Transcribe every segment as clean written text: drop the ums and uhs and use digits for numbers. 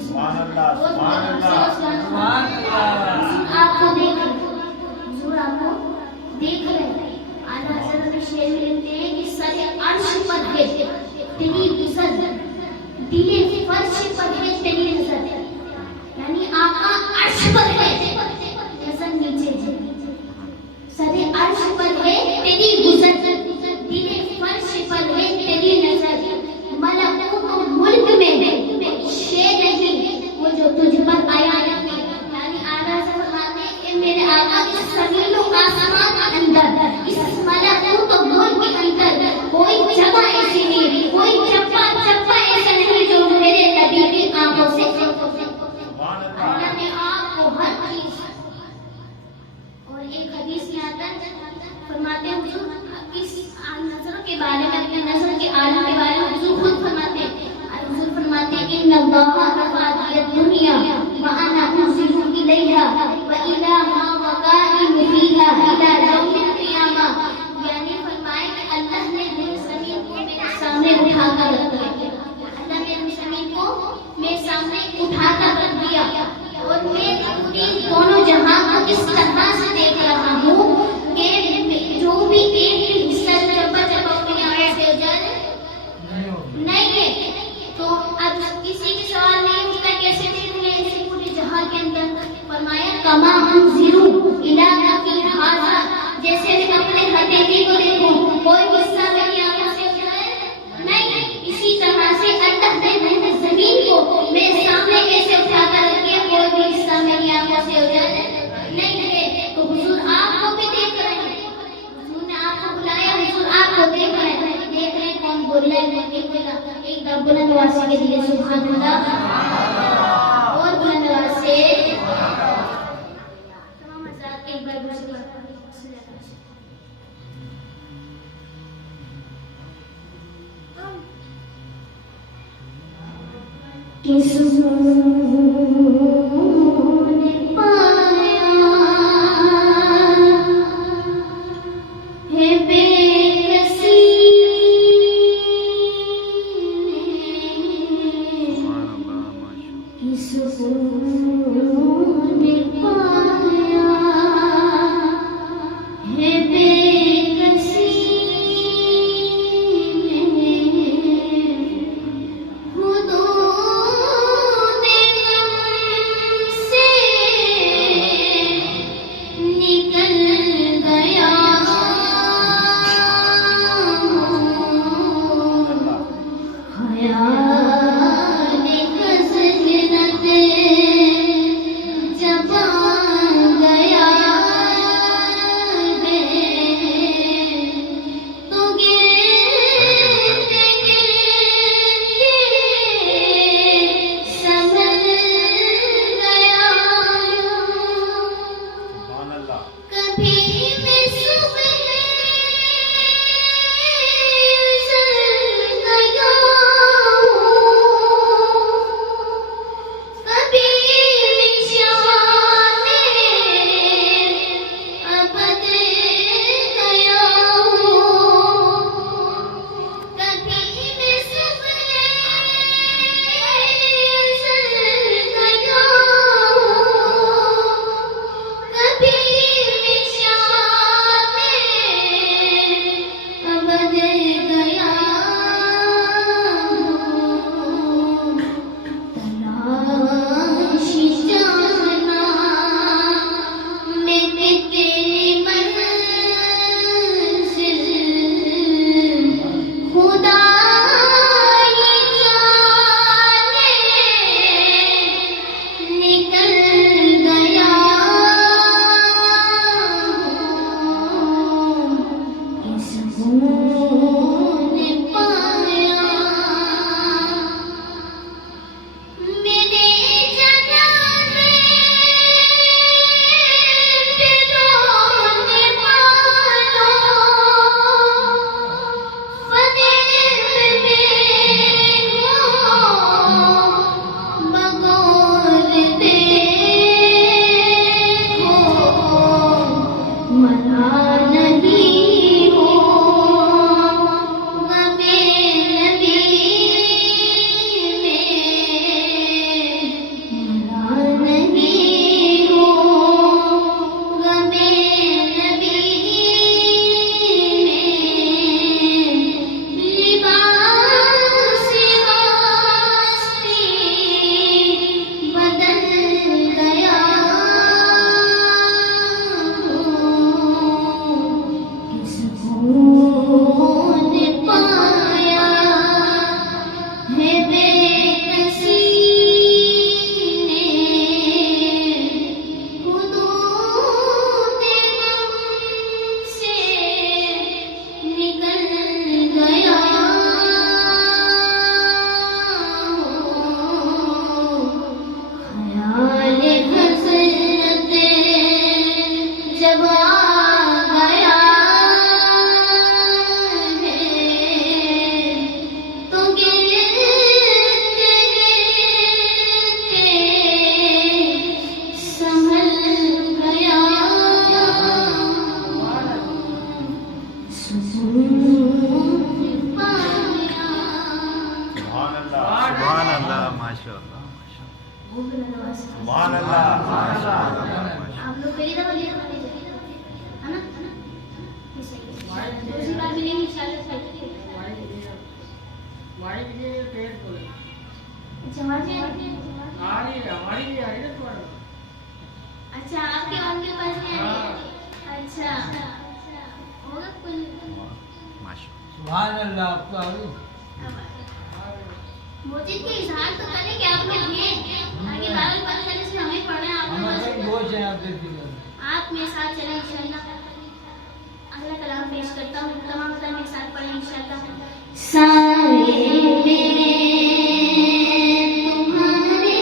سبحان اللہ سبحان اللہ آپ کو دیکھ رہے حضور آپ کو دیکھ رہے اعلیٰ حضرت شعر میں لکھتے ہیں کہ سر عرش پر ہے تیری نظر دل فرش پر ہے تیری نظر یعنی آقا عرش پر ہے نظر نیچے ہے سر عرش پر ہے تیری نظر دل فرش پر ہے تیری نظر ملکوت و ملک میں شے نہیں وہ جو تجھ پر آیا نہیں یعنی اعلیٰ حضرت فرماتے ہیں کہ میرے آقا اس زمین و آسمان کے اندر اس ملکوت و ملک کے اندر کوئی جگہ ایسی نہیں کوئی چپا ایسا نہیں جو میرے نبی کی آنکھوں سے اللہ نے آپ کو ہر چیز اور ایک حدیث میں آتا ہے فرماتے ہیں حضور اس نظروں کے بارے میں اپنے نظر کے عالم کے بارے میں حضور خود فرماتے ہیں حضور فرماتے ہیں ان اللہ رفع الدنیا وانا انزل الیہا والی ما وقائم فیہا الی یوم القیامہ یعنی فرمائے کہ اللہ نے زمین کو میرے سامنے اٹھا کر رکھ دیا اللہ نے زمین کو میرے سامنے اٹھا کر رکھ دیا اور میں پوری دونوں جہاں کو اس طرح سے دیکھ رہا ہوں کہ جو بھی ایک بھی حصہ چپا اپنی آنکھوں سے اجاڑ نہیں ہے تو اب کسی کی سوال نہیں اٹھتا کیسے دیکھیں گے اسی پوری جہاں کے اندر فرمایا کما انزلوا الی فی ھذا جیسے میں اپنے ہتھیلی کو دیکھوں کوئی حصہ میری آنکھوں سے اجاڑ نہیں اسی طرح سے اللہ نے زمین کو میرے سامنے کیسے اٹھا کر رکھ دیا کوئی بھی حصہ میری آنکھوں سے اجاڑ نہیں ہے تو حضور آپ کو بھی دیکھ رہے ہیں حضور نے آپ کو بلایا حضور آپ کو دیکھ رہے ہیں کون بول رہا ہے کون نہیں بول رہا ایک دم بلند آواز سے کہیے سبحان اللہ اور بلند آواز سے تمام حضرات ایک بار دوسری بار جبان وہ بھی نواز ہے. سبحان اللہ. آپ لوگ پہلی دفعہ لیا ہے نا؟ یہ صحیح ہے. دوسری بار ملیں گے انشاءاللہ. اچھا اچھا آپ کے ان کے پاس نہیں آئی. اچھا ہوگا کوئی. سبحان اللہ. آپ کو موجود کے اظہار تو کریں کہ آپ لوگ ہیں آگے بارہ پتہ سے ہمیں پڑھنا ہے. ہمارے گوش ہیں. آپ دیکھ لیجیے. آپ میرے ساتھ چلیں انشاءاللہ. اگلا کلام پیش کرتا ہوں. تمام کلام میرے ساتھ پڑھیں انشاءاللہ. سارے میرے تمہارے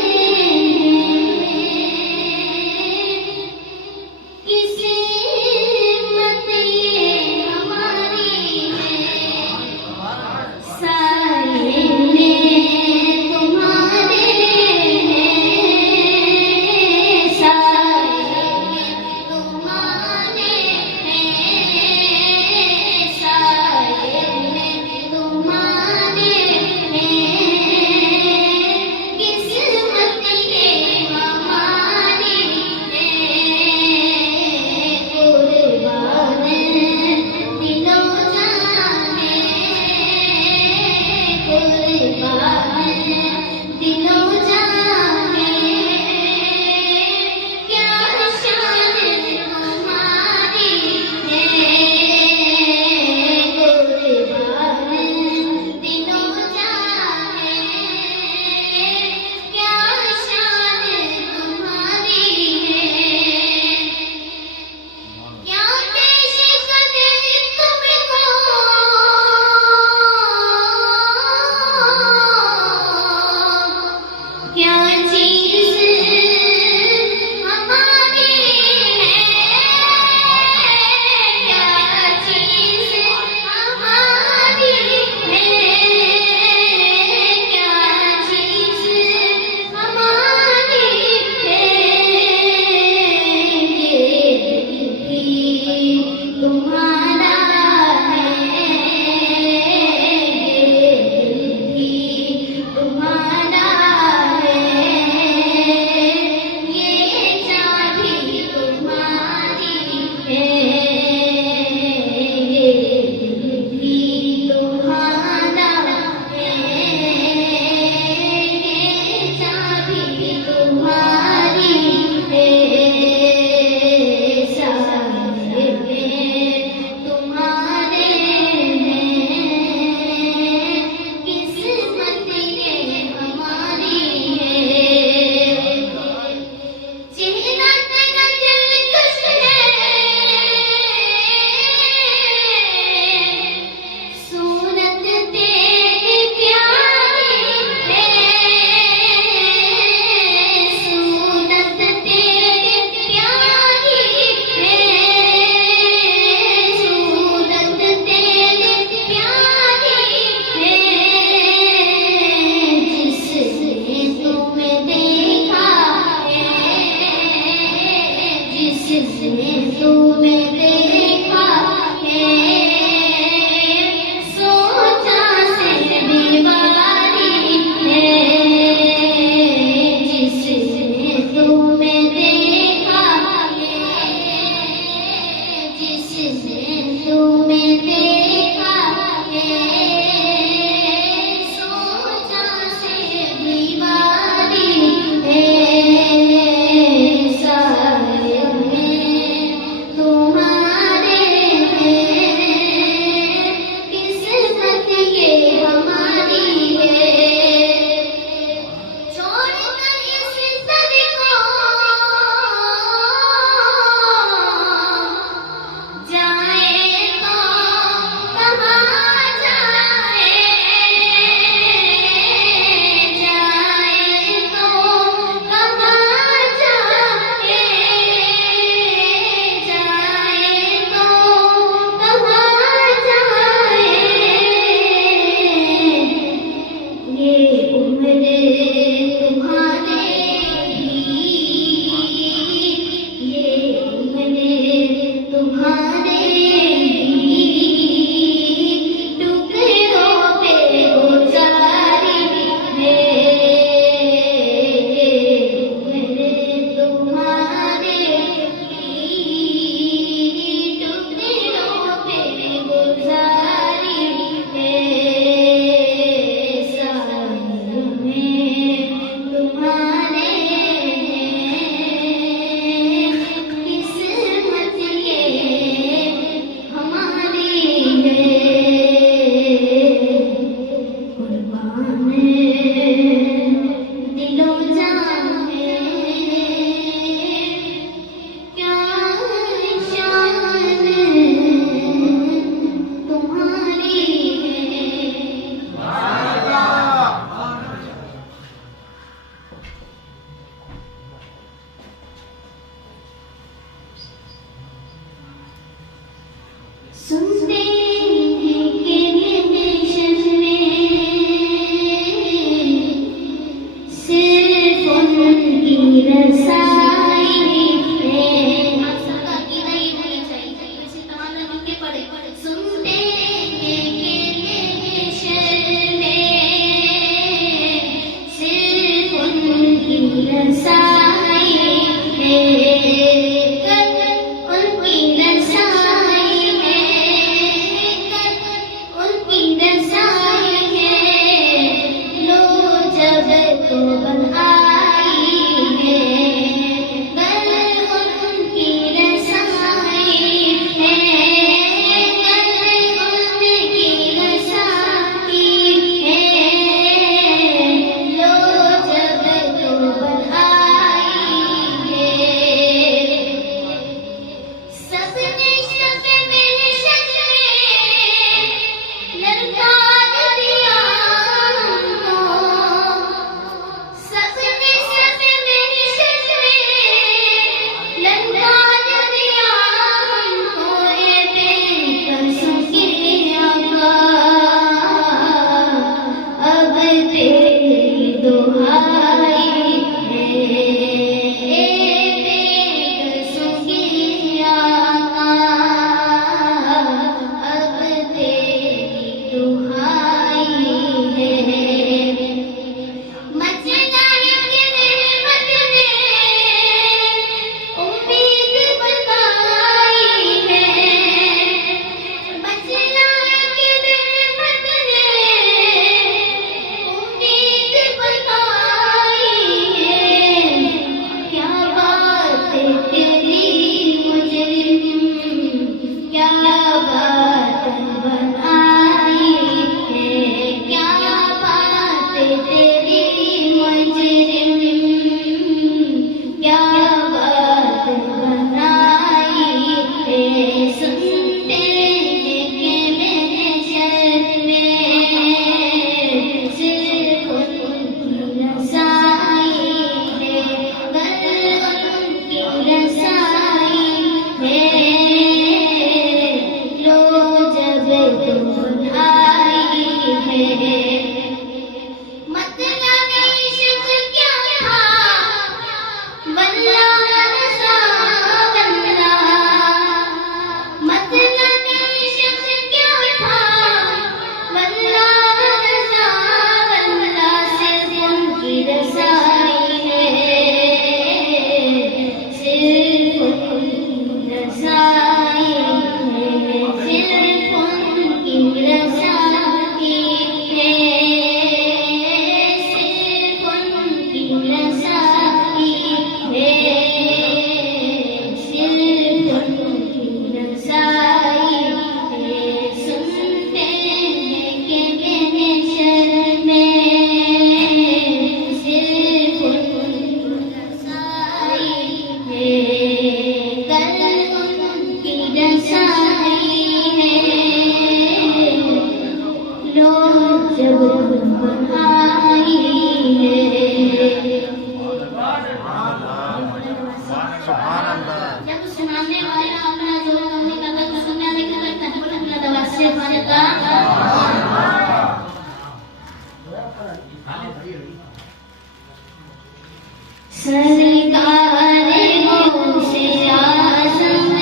سرکار غوث اعظم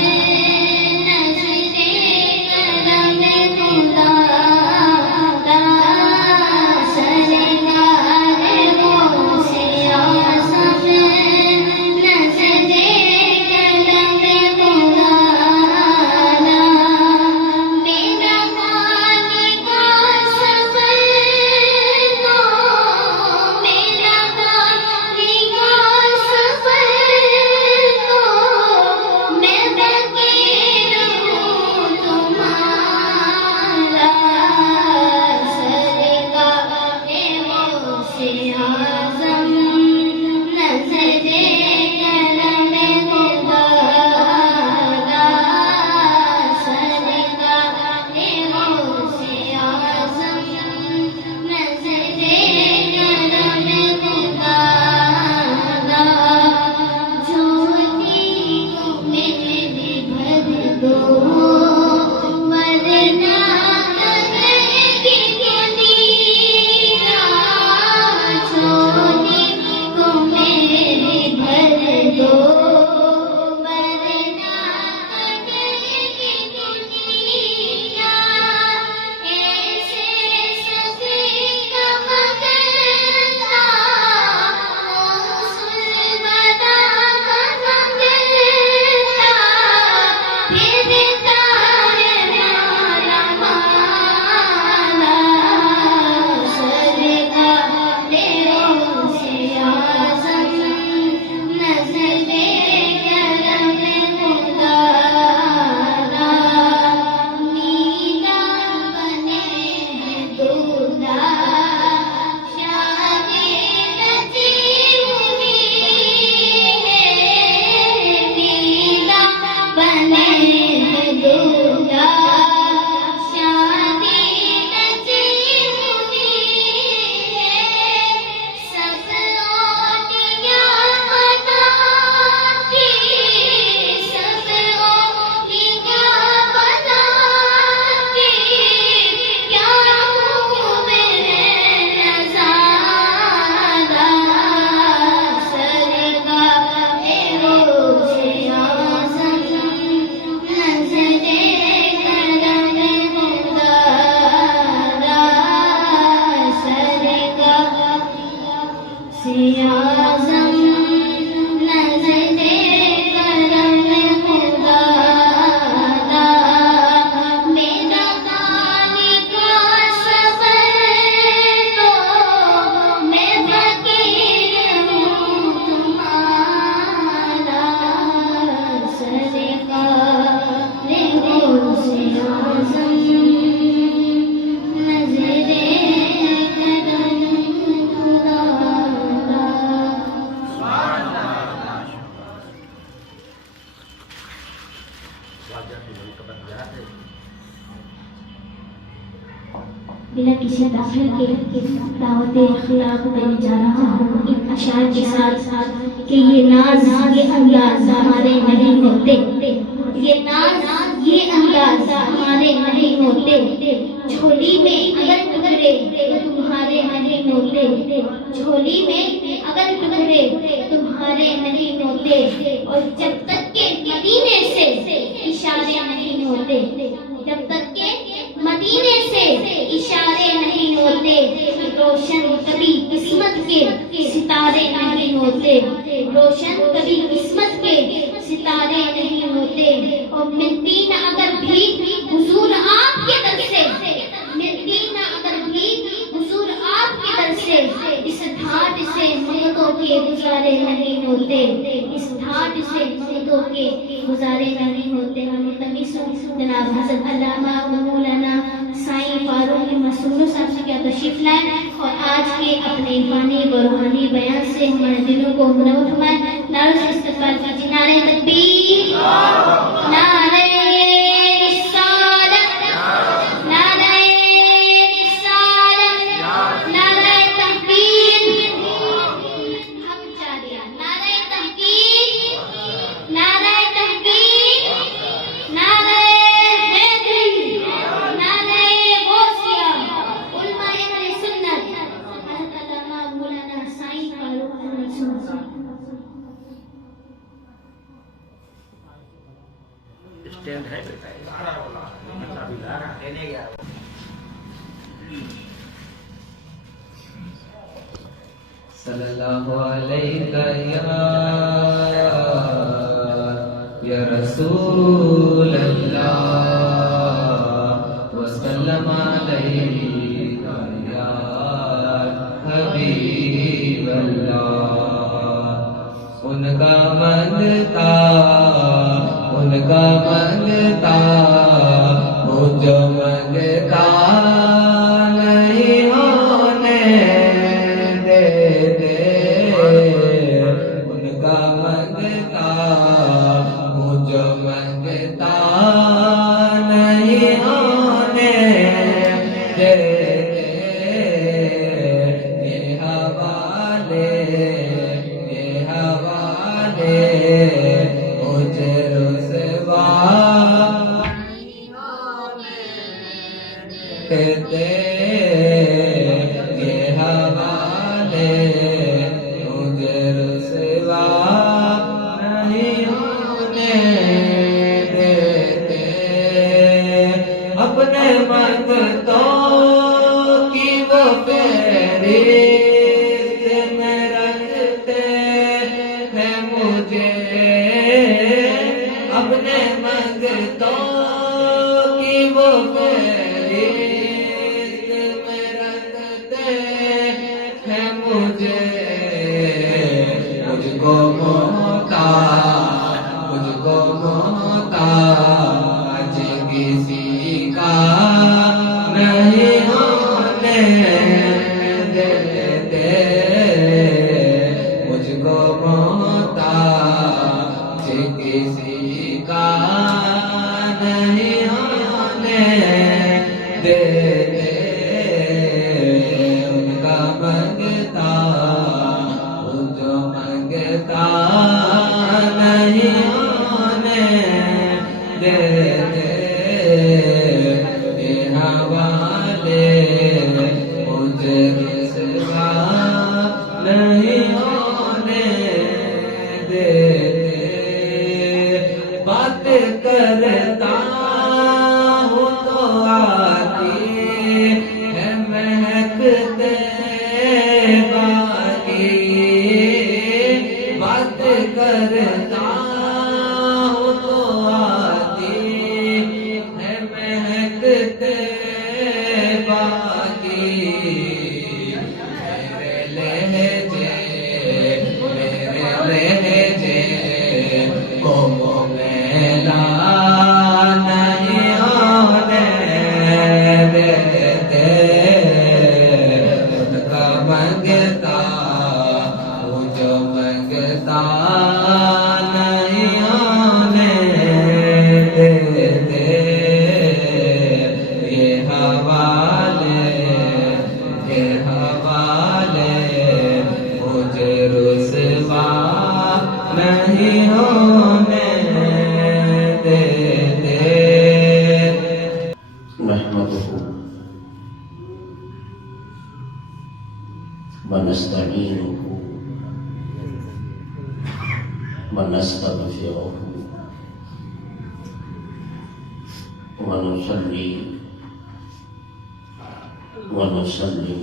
نظر کرم خدا کا، سرکار غوث اعظم نظر کرم خدا کا، میرا پانی کا سفر تو، میرا پانی کا سفر تو، میں فقیر ہوں تمہارا، سرکار غوث اعظم نظر کرم خدا کا، سرکار غوث اعظم نظر کرم خدا کا، جھولی کو میری بھر دو ورنہ کرے گی دنیا، جھولی کو میری بھر دو ورنہ کرے گی دنیا، ایسے سفی کا مگرتا غسل بدا کا مگرتا، پھرتا ہے مالا مالا، سرکار غوث اعظم نظر کرم خدا کا، میرا بنے ہیں دولہا، شادی رچی ہوئی ہے، میرا بنے ہیں دولہا، شادی رچی ہوئی ہے، سب اولیاء خدا کی، سب اولیاء خدا کی، کیا خوب ہے نظارہ، سرکار غوث اعظم نظر کرم خدا کا، سرکار غوث اعظم نظر کرم خدا کا، میرا پانی کا سفر تو، میں فقیر ہوں تمہارا، سرکار غوث اعظم نظر کرم خدا کا۔ بنا کسی داخل کے دعوت اخلاق میں جا رہا ہوں ان اشعار کے ساتھ کہ یہ ناز یہ انداز ہمارے نہیں ہوتے، یہ ناز یہ انداز ہمارے نہیں ہوتے، جھولی میں اگر ٹکرے تمہارے نہیں ہوتے، جھولی میں اگر ٹکرے تمہارے نہیں ہوتے، اور جب تک کہ مدینے سے اشارے نہیں ہوتے، جب تک کہ مدینے سے اشارے نہیں ہوتے، روشن کبھی قسمت کے ستارے نہیں ہوتے، روشن کبھی قسمت کے ستارے نہیں ہوتے، اور ملتی نہ اگر بھی حضور آپ کے در سے، ملتی نہ اگر بھی حضور آپ کے در سے، اس دھاٹ سے منگتوں کے گزارے نہیں ہوتے، اس دھاٹ سے منگتوں کے گزارے نہیں ہوتے۔ ہم تمیز جناب حضرت علامہ مولانا سائیں فاروق مسعود صاحب سے کیا تشریف لائیں اور آج کے اپنے فانی و روحانی بیان سے ہمارے دلوں کو منور فرمائیں۔ نعرہ سے استقبال کیجیے، نعرہ تکبیر، نعرہ رسالت، نعرہ رسالت، نعرہ تکبیر، حق جاریہ، نعرہ تکبیر، نعرہ تکبیر، نعرہ حیدری، نعرہ غوثیہ، علماء اہل سنت، حضرت علامہ مولانا سائیں فاروق مسعود صاحب۔ ٹینٹ ہے صلی اللہ علیہ یا رسول اللہ وسلم علیہ یا حبیب اللہ. ان کا منگتا مجھ منگتا نہیں ہونے دیتے. ان کا منگتا مجھ منگتا نہیں ہونے دیتے. یہ حوالے مجھے رسوا کہتے. یہ حوالے مجھے رسوا نہیں ہونے دیتے. اپنے منگتوں کی وہ فہرست میں رکھتے ہیں مجھے. اپنے منگتوں کی وہ فہرست میں رکھتے ہیں مجھے. مجھ کو محتاج کسی کا نہیں ہونے دیتے. مجھ کو محتاج کسی کا نہیں ہونے دیتے. ان کا منگتا مجھ منگتا نہیں ہونے دیتے. یہ حوالے مجھے رسوا نہیں ہونے دیتے. بات کرتا ہوں تو آتی ہے مہکتے باقی. بات کرتا ہوں تو آتی ہے مہکتے باقی. میرے لہجے کو میلا نہیں ہونے دیتے. ان کا منگتا مجھ منگتا نہیں ہونے دیتے. یہ حوالے مجھے رسوا نہیں ہونے دیتے. نحمده ونستعينه ونستغفره ونصلي ونسلم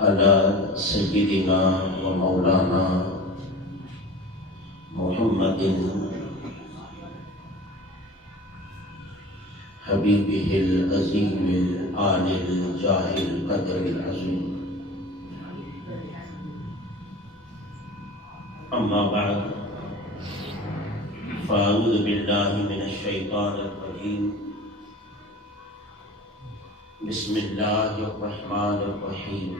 على سيدنا ومولانا محمد حبيبه العظيم الآل الجاه القدر العظيم. أما بعد فأعوذ بالله من الشيطان الرجيم. بسم الله الرحمن الرحيم.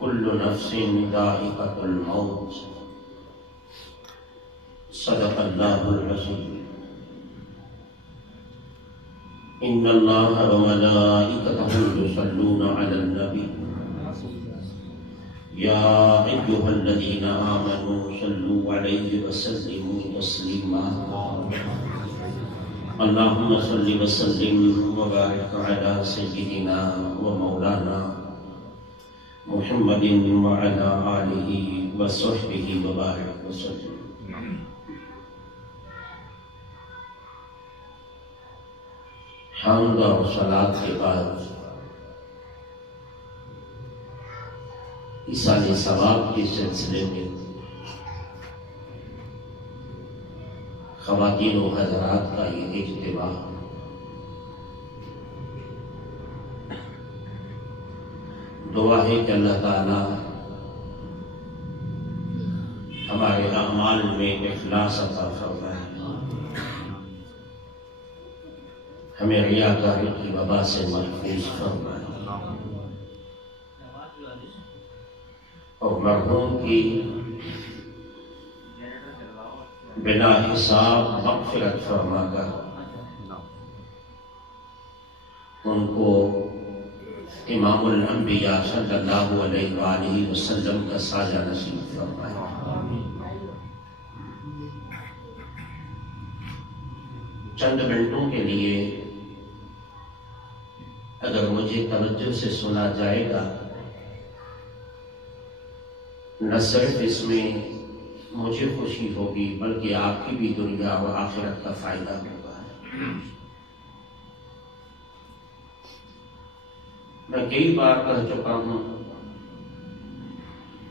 كل نفس ذائقة الموت. صدق الله العظيم. إن الله وملائكته يصلون على النبي يا أيها الذين آمنوا صلوا عليه وسلموا تسليما. اللهم صل وسلم وبارك على سيدنا ومولانا محمد وعلى آلہ وصحبہ وبارک وسلم۔ حمد اور صلاۃ کے بعد ایصال ثواب کے سلسلے میں خواتین و حضرات کا یہ اجتماع دعا ہے کہ اللہ تعالی ہمارے اعمال میں اخلاص عطا فرمائے، ہمیں ریاکاری کی وبا سے محفوظ فرمائے، اور مرحوم کی بلا حساب مغفرت فرما کر ان کو امام الانبیاء صلی اللہ علیہ وآلہ وسلم کا سایہ نصیب فرمائے۔ چند منٹوں کے لیے اگر مجھے توجہ سے سنا جائے گا، نہ صرف اس میں مجھے خوشی ہوگی بلکہ آپ کی بھی دنیا و آخرت کا فائدہ ہوگا۔ میں کئی بار کہہ چکا ہوں،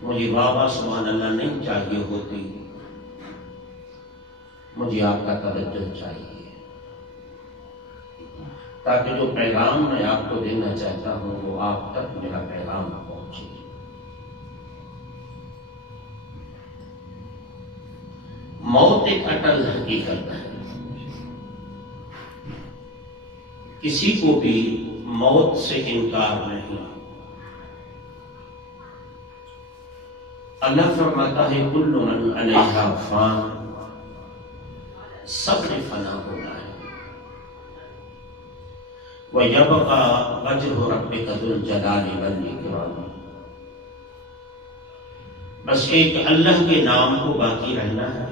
مجھے واہ سبحان اللہ نہیں چاہیے ہوتی، مجھے آپ کا توجہ چاہیے، تاکہ جو پیغام میں آپ کو دینا چاہتا ہوں وہ آپ تک میرا پیغام پہنچے۔ موت ایک اٹل حقیقت ہے، کسی کو بھی موت سے انکار نہیں۔ اللہ فرماتا ہے کل من علیہا فان، سب نے فنا ہونا ہے، وَيَبْقَى وَجْهُ رَبِّكَ ذُو الْجَلَالِ وَالْإِكْرَامِ، بس ایک اللہ کے نام کو باقی رہنا ہے،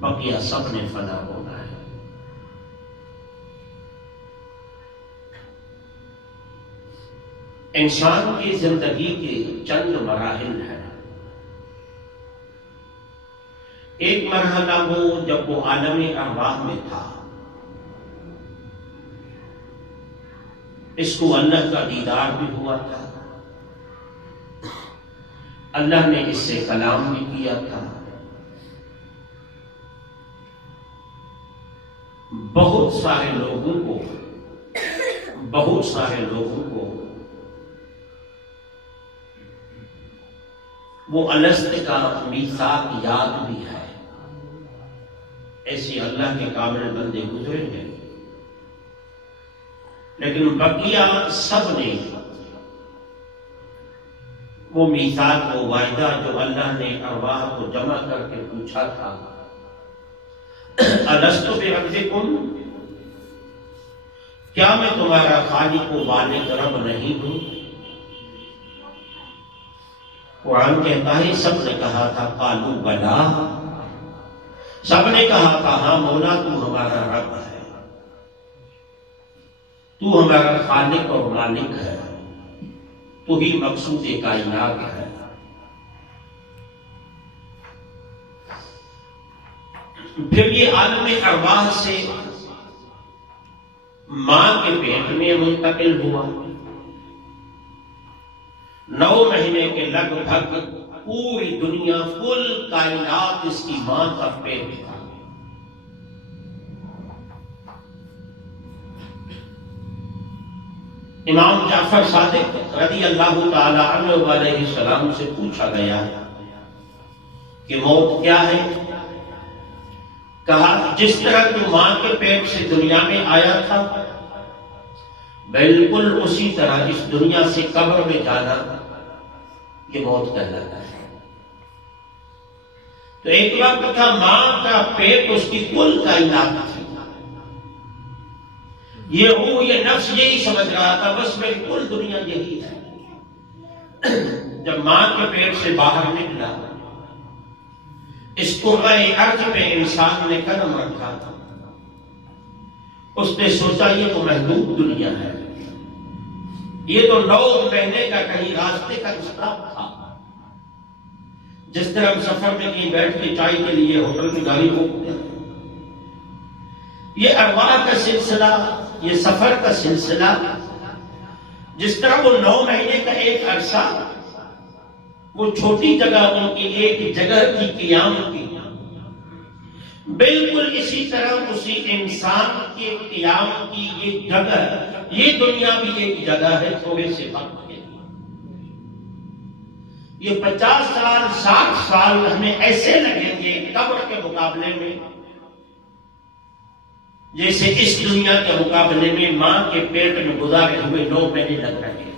بقیہ سب نے فنا ہونا ہے۔ انسان کی زندگی کے چند مراحل ہیں۔ ایک مرحلہ وہ جب وہ عالم ارواح میں تھا، اس کو اللہ کا دیدار بھی ہوا تھا، اللہ نے اس سے کلام بھی کیا تھا، بہت سارے لوگوں کو وہ الست کا میثاق یاد بھی ہے، ایسے اللہ کے قابل بندے گزرے ہیں، لیکن بقیہ سب نے وہ میثاق، وہ وعدہ جو اللہ نے ارواح کو جمع کر کے پوچھا تھا، الست بربکم، کیا میں تمہارا خالق و والد رب نہیں ہوں؟ قرآن کہتا ہے سب نے کہا تھا قالوا بلا، سب نے کہا تھا ہاں مولا تو ہمارا رب ہے، تو ہمارا خالق اور مالک ہے، تو ہی مقصود کائنات ہے۔ پھر یہ عالم ارواح سے ماں کے پیٹ میں منتقل ہوا، 9 مہینے کے لگ بھگ پوری دنیا، کل کائنات اس کی ماں کا پیٹ تھا۔ امام جعفر صادق رضی اللہ تعالی عنہ علیہ السلام سے پوچھا گیا کہ موت کیا ہے؟ کہا جس طرح تو ماں کے پیٹ سے دنیا میں آیا تھا، بالکل اسی طرح اس دنیا سے قبر میں جانا یہ موت کہلاتا ہے۔ تو ایک وقت تھا ماں کا پیٹ اس کی کل کائنات تھی، یہ روح یہ نفس یہی سمجھ رہا تھا بس میری کل دنیا یہی ہے۔ جب ماں کے پیٹ سے باہر نکلا، اس قرۂ ارض پہ انسان نے قدم رکھا تھا، اس نے سوچا یہ تو محدود دنیا ہے، یہ تو 9 مہینے کا کہیں راستے کا اسٹاپ تھا. جس طرح ہم سفر میں کہیں بیٹھ کے چائے کے لیے ہوٹل کی گاڑی روکتے ہیں، یہ ارواح کا سلسلہ، یہ سفر کا سلسلہ، جس طرح وہ 9 مہینے کا ایک عرصہ، وہ چھوٹی جگہ ان کی ایک جگہ کی قیام کی، بالکل اسی طرح اسی انسان کے قیام کی یہ جگہ، یہ دنیا بھی ایک جگہ ہے تھوڑے سے وقت کے لیے. یہ 50 سال 60 سال ہمیں ایسے لگیں گے قبر کے مقابلے میں، جیسے اس دنیا کے مقابلے میں ماں کے پیٹ میں گزارے ہوئے 9 مہینے لگ رہے ہیں.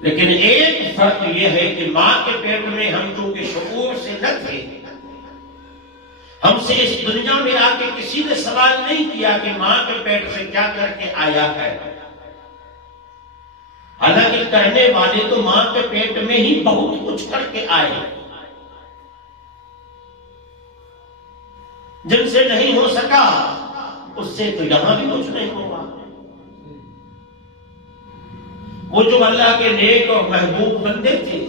لیکن ایک فرق یہ ہے کہ ماں کے پیٹ میں ہم چونکہ شعور سے نہ تھے، ہم سے اس دنیا میں آ کے کسی نے سوال نہیں کیا کہ ماں کے پیٹ سے کیا کر کے آیا ہے. حالانکہ کرنے والے تو ماں کے پیٹ میں ہی بہت کچھ کر کے آئے، جن سے نہیں ہو سکا اس سے تو یہاں بھی کچھ نہیں ہوگا. وہ جو اللہ کے نیک اور محبوب بندے تھے،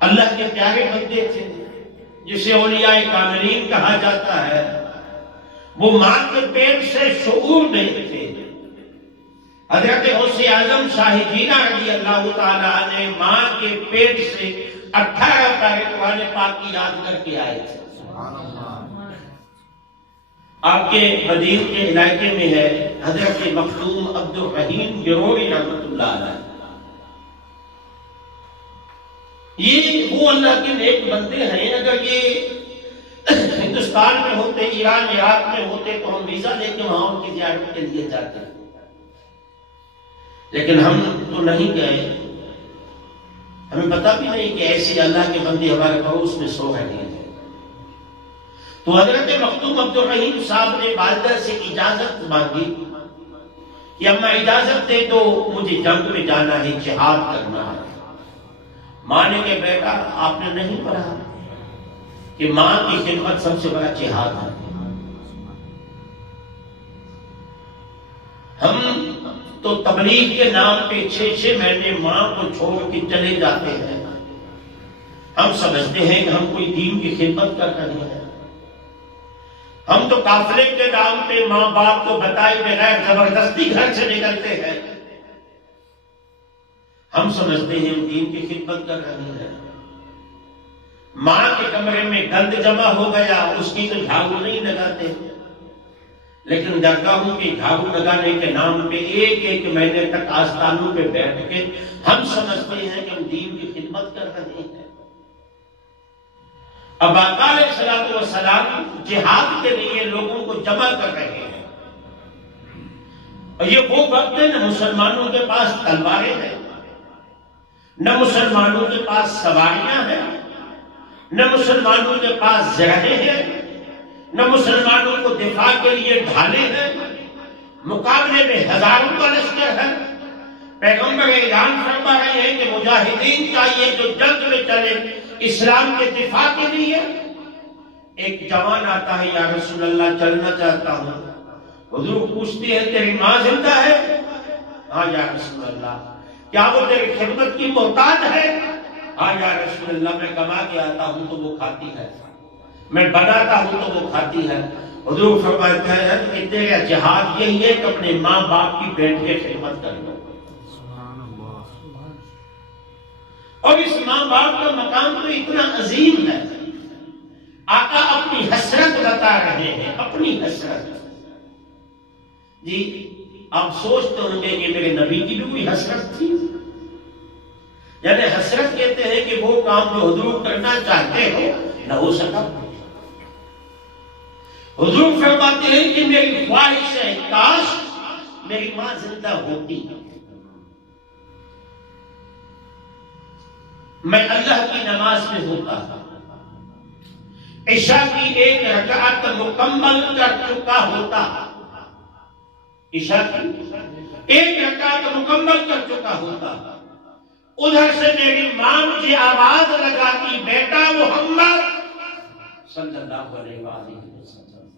اللہ کے پیارے بندے تھے، جسے اولیاء کاملین کہا جاتا ہے، وہ ماں کے پیٹ سے شعور نہیں تھے. حضرت غوث اعظم شاہ جینا رضی اللہ تعالیٰ نے ماں کے پیٹ سے 18 پیارے قرآن پاک کی یاد کر کے آئے تھے. آپ کے مدینہ کے علاقے میں ہے حضرت مخدوم عبد الرحیم گروری رحمۃ اللہ علیہ. یہ وہ اللہ کے نیک بندے ہیں. اگر یہ ہندوستان میں ہوتے، ایران عراق میں ہوتے تو ہم ویزا لے کے وہاں ان کی زیارت کے لیے جاتے، لیکن ہم تو نہیں گئے. ہمیں پتہ بھی نہیں کہ ایسے اللہ کے بندے ہمارے پڑوس میں سو رہے ہیں. تو حضرت مخدوم عبد الرحیم صاحب نے والدہ سے اجازت مانگی کہ اما اجازت دے تو مجھے جنگ میں جانا ہے، جہاد کرنا ہے. ماں نے کہ بیٹا آپ نے نہیں پڑھا کہ ماں کی خدمت سب سے بڑا جہاد ہے. ہم تو تبلیغ کے نام پہ 6 مہینے ماں کو چھوڑ کے چلے جاتے ہیں. ہم سمجھتے ہیں کہ ہم کوئی دین کی خدمت کر رہے ہیں. ہم تو قافلے کے نام پہ ماں باپ کو بتائے بغیر زبردستی گھر سے نکلتے ہیں. ہم سمجھتے ہیں ہم دین کی خدمت کر رہے ہیں. ماں کے کمرے میں گند جمع ہو گیا، اس کی تو جھاڑو نہیں لگاتے، لیکن درگاہوں کی جھاڑو لگانے کے نام پہ ایک مہینے تک آستانوں پہ بیٹھ کے ہم سمجھتے ہیں کہ ہم دین کی خدمت کر رہے ہیں. اب آقا علیہ الصلوۃ والسلام جہاد کے لیے لوگوں کو جمع کر رہے ہیں. اور یہ وہ وقت ہے، نہ مسلمانوں کے پاس تلواریں ہیں، نہ مسلمانوں کے پاس سواریاں ہیں، نہ مسلمانوں کے پاس زرہیں ہیں، نہ مسلمانوں کو دفاع کے لیے ڈھالیں ہیں. مقابلے میں ہزاروں کا لشکر ہے. پیغمبر اعلان فرما رہے ہیں کہ مجاہدین چاہیے جو جنگ میں چلے اسلام کے دفاع کے لیے. ایک جوان آتا ہے، یا رسول اللہ چلنا چاہتا ہوں. حضور پوچھتے ہیں تیری ماں زندہ ہے؟ ہاں یا رسول اللہ. کیا وہ تیری خدمت کی محتاج ہے؟ ہاں یا رسول اللہ. میں کما کے آتا ہوں تو وہ کھاتی ہے، میں بناتا ہوں تو وہ کھاتی ہے. حضور فرماتے ہیں کہ تیرا جہاد یہی ہے کہ اپنے ماں باپ کی بیٹھ کے خدمت کر لو. اور اس ماں باپ کا مقام تو اتنا عظیم ہے. آقا اپنی حسرت بتا رہے ہیں، اپنی حسرت. جی آپ سوچتے ہوں گے کہ میرے نبی کی بھی کوئی حسرت تھی. یعنی حسرت کہتے ہیں کہ وہ کام جو حضور کرنا چاہتے ہو نہ ہو سکا. حضور فرماتے ہیں کہ میری خواہش ہے کاش میری ماں زندہ ہوتی، میں اللہ کی نماز میں ہوتا، عشاء کی 1 رکعت مکمل کر چکا ہوتا، عشاء کی 1 رکعت مکمل کر چکا ہوتا. ادھر سے میری ماں مجھے آواز لگاتی، بیٹا محمد صلی اللہ علیہ وسلم.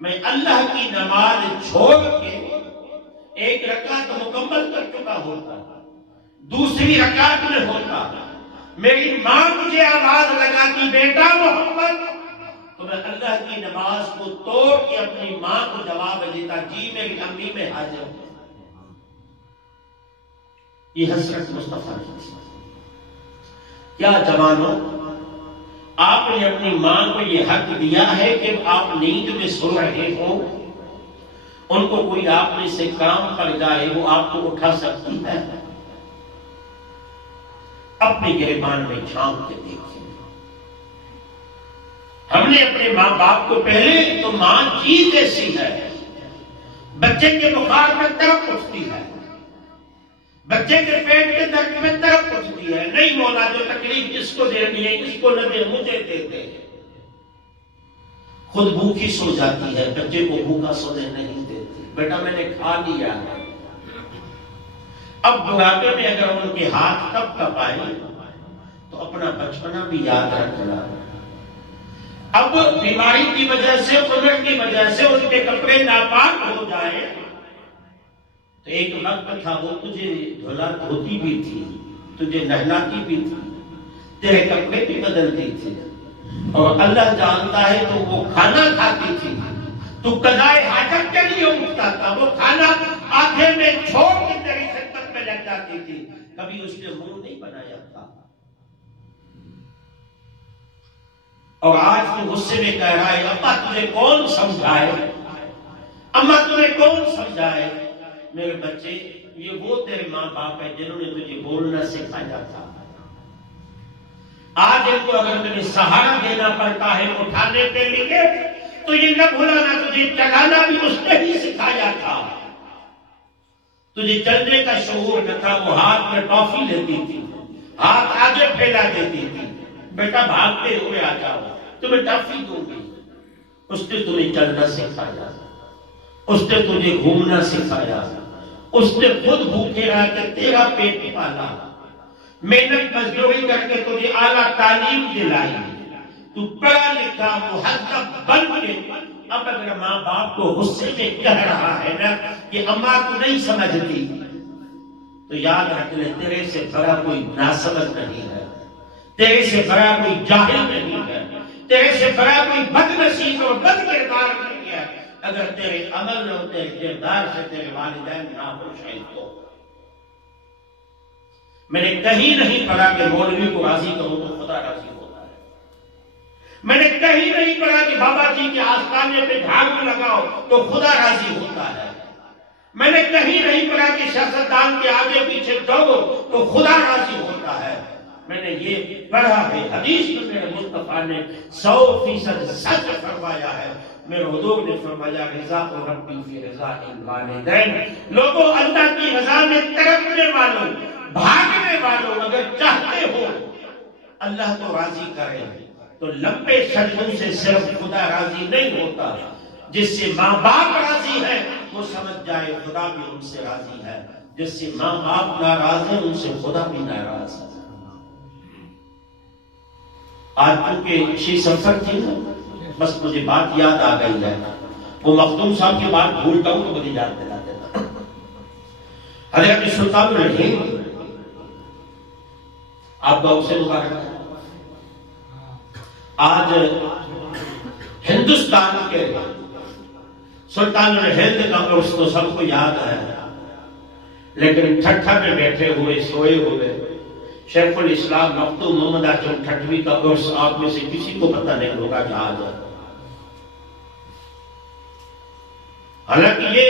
میں اللہ کی نماز چھوڑ کے ایک رکعت مکمل کر چکا ہوتا، دوسری رکعت میں ہوتا، میری ماں مجھے آواز لگاتی بیٹا محمد، تو میں اللہ کی نماز کو توڑ کے اپنی ماں کو جواب دیتا جی میری امی میں حاضر ہوں۔ یہ حضرت مصطفیٰ کی کیا جوانوں، آپ نے اپنی ماں کو یہ حق دیا ہے کہ آپ نیند میں سو رہے ہو، ان کو کوئی آپ میں سے کام پڑ جائے وہ آپ کو اٹھا سکتی ہے؟ اپنے گریبان میں جھانک کے دیکھیں۔ ہم نے اپنے ماں باپ کو پہلے تو ماں جی جیسی ہے، بچے کے بخار میں تڑپ اٹھتی ہے، بچے کے پیٹ کے درد میں تڑپ اٹھتی ہے، نہیں مولا جو تکلیف اس کو دینی ہے اس کو نہ دے مجھے دے دے۔ خود بھوکی سو جاتی ہے، بچے کو بھوکا سونے نہیں دیتی، بیٹا میں نے کھا لیا ہے۔ اب بڑھاپے میں اگر ان کے ہاتھ تب کپائے تو اپنا بچپنا بھی یاد رکھنا۔ اب بیماری کی وجہ سے، عمر کی وجہ سے اس کے کپڑے ناپاک ہو جائے تو ایک وقت تھا وہ تجھے دھوتی بھی تھی، تجھے نہلاتی بھی تھی، تیرے کپڑے بھی بدلتی تھی، اور اللہ جانتا ہے تو وہ کھانا کھاتی تھی، تو قضائے حاجت کے لیے اٹھتا تھا، وہ کھانا آنکھیں میں چھوڑ کے تیری خدمت میں لگ جاتی تھی، کبھی اس نے منہ نہیں بنایا تھا۔ اور آج تو غصے میں کہہ رہا ہے ابا تجھے کون سمجھائے، اما تجھے کون سمجھائے؟ میرے بچے یہ وہ تیرے ماں باپ ہیں جنہوں نے تجھے بولنا سکھایا تھا، آج ان کو اگر تمہیں سہارا دینا پڑتا ہے اٹھانے کے لیے تو یہ نہ بھولانا تجھے چلانا بھی اس نے ہی سکھایا تھا۔ تجھے چلنے کا شعور نہ تھا، وہ ہاتھ میں ٹافی لیتی تھی، ہاتھ آگے پھیلا دیتی تھی، بیٹا بھاگتے ہوئے آ جاؤ تمہیں ٹافی دوں گی۔ اس نے تمہیں چلنا سکھایا، اس نے تجھے گھومنا سکھایا، اس نے خود بھوکے رہ کے تیرا پیٹ پالا، محنت مزدوری کر کے تجھے اعلیٰ تعلیم دلائی، تو پڑھا لکھا مہذب بن کے اب اگر ماں باپ کو غصے میں کہہ رہا ہے نا کہ اماں کو نہیں سمجھتی، تو یاد رکھ لے تیرے سے بڑا کوئی ناسمجھ نہیں ہے، تیرے سے بڑا کوئی جاہل نہیں ہے، تیرے سے بڑا کوئی بد نصیب اور بد کردار نہیں ہے، اگر تیرے عمل اور تیرے کردار سے تیرے والدین ناخوش ہیں تو۔ میں نے کہیں نہیں پڑھا کہ مولوی کو راضی کرو تو خدا راضی ہوتا ہے، میں نے کہیں نہیں پڑھا کہ بابا جی کے آستانے پہ جھاڑو لگاؤ تو خدا راضی ہوتا ہے، میں نے کہیں نہیں پڑھا کہ سیاستدان کے آگے پیچھے دوڑو تو خدا راضی ہوتا ہے، میں نے یہ پڑھا ہے حدیث میں میرے مصطفیٰ نے 100% سچ فرمایا ہے، میرے حضور نے فرمایا رضا اور ربی فی رضا الوالدین، لوگوں اللہ کی رضا میں تڑپنے والوں بھاگنے والوں اگر چاہتے ہو اللہ کو راضی کرے تو لمبے سجدوں سے صرف خدا راضی نہیں ہوتا، جس سے ماں باپ راضی ہے وہ سمجھ جائے خدا بھی ان سے راضی ہے، جس سے ماں باپ ناراض ہیں ان سے خدا بھی ناراض ہے۔ آج کیونکہ شی سفر تھی نا، بس مجھے بات یاد آ گئی ہے، وہ مخدوم صاحب کی بات بھولتا ہوں تو مجھے یاد دلا دیتا۔ حضرت سلطان الہند آپ کا اسے مبارک ہے، آج ہندوستان کے سلطان الہند کا عرس تو سب کو یاد ہے، لیکن ٹھٹھا میں بیٹھے ہوئے سوئے ہوئے شیخ الاسلام مخدوم محمد اعظم ٹھٹوی کا عرس آپ میں سے کسی کو پتہ نہیں ہوگا کہ آج ہے۔ حالانکہ یہ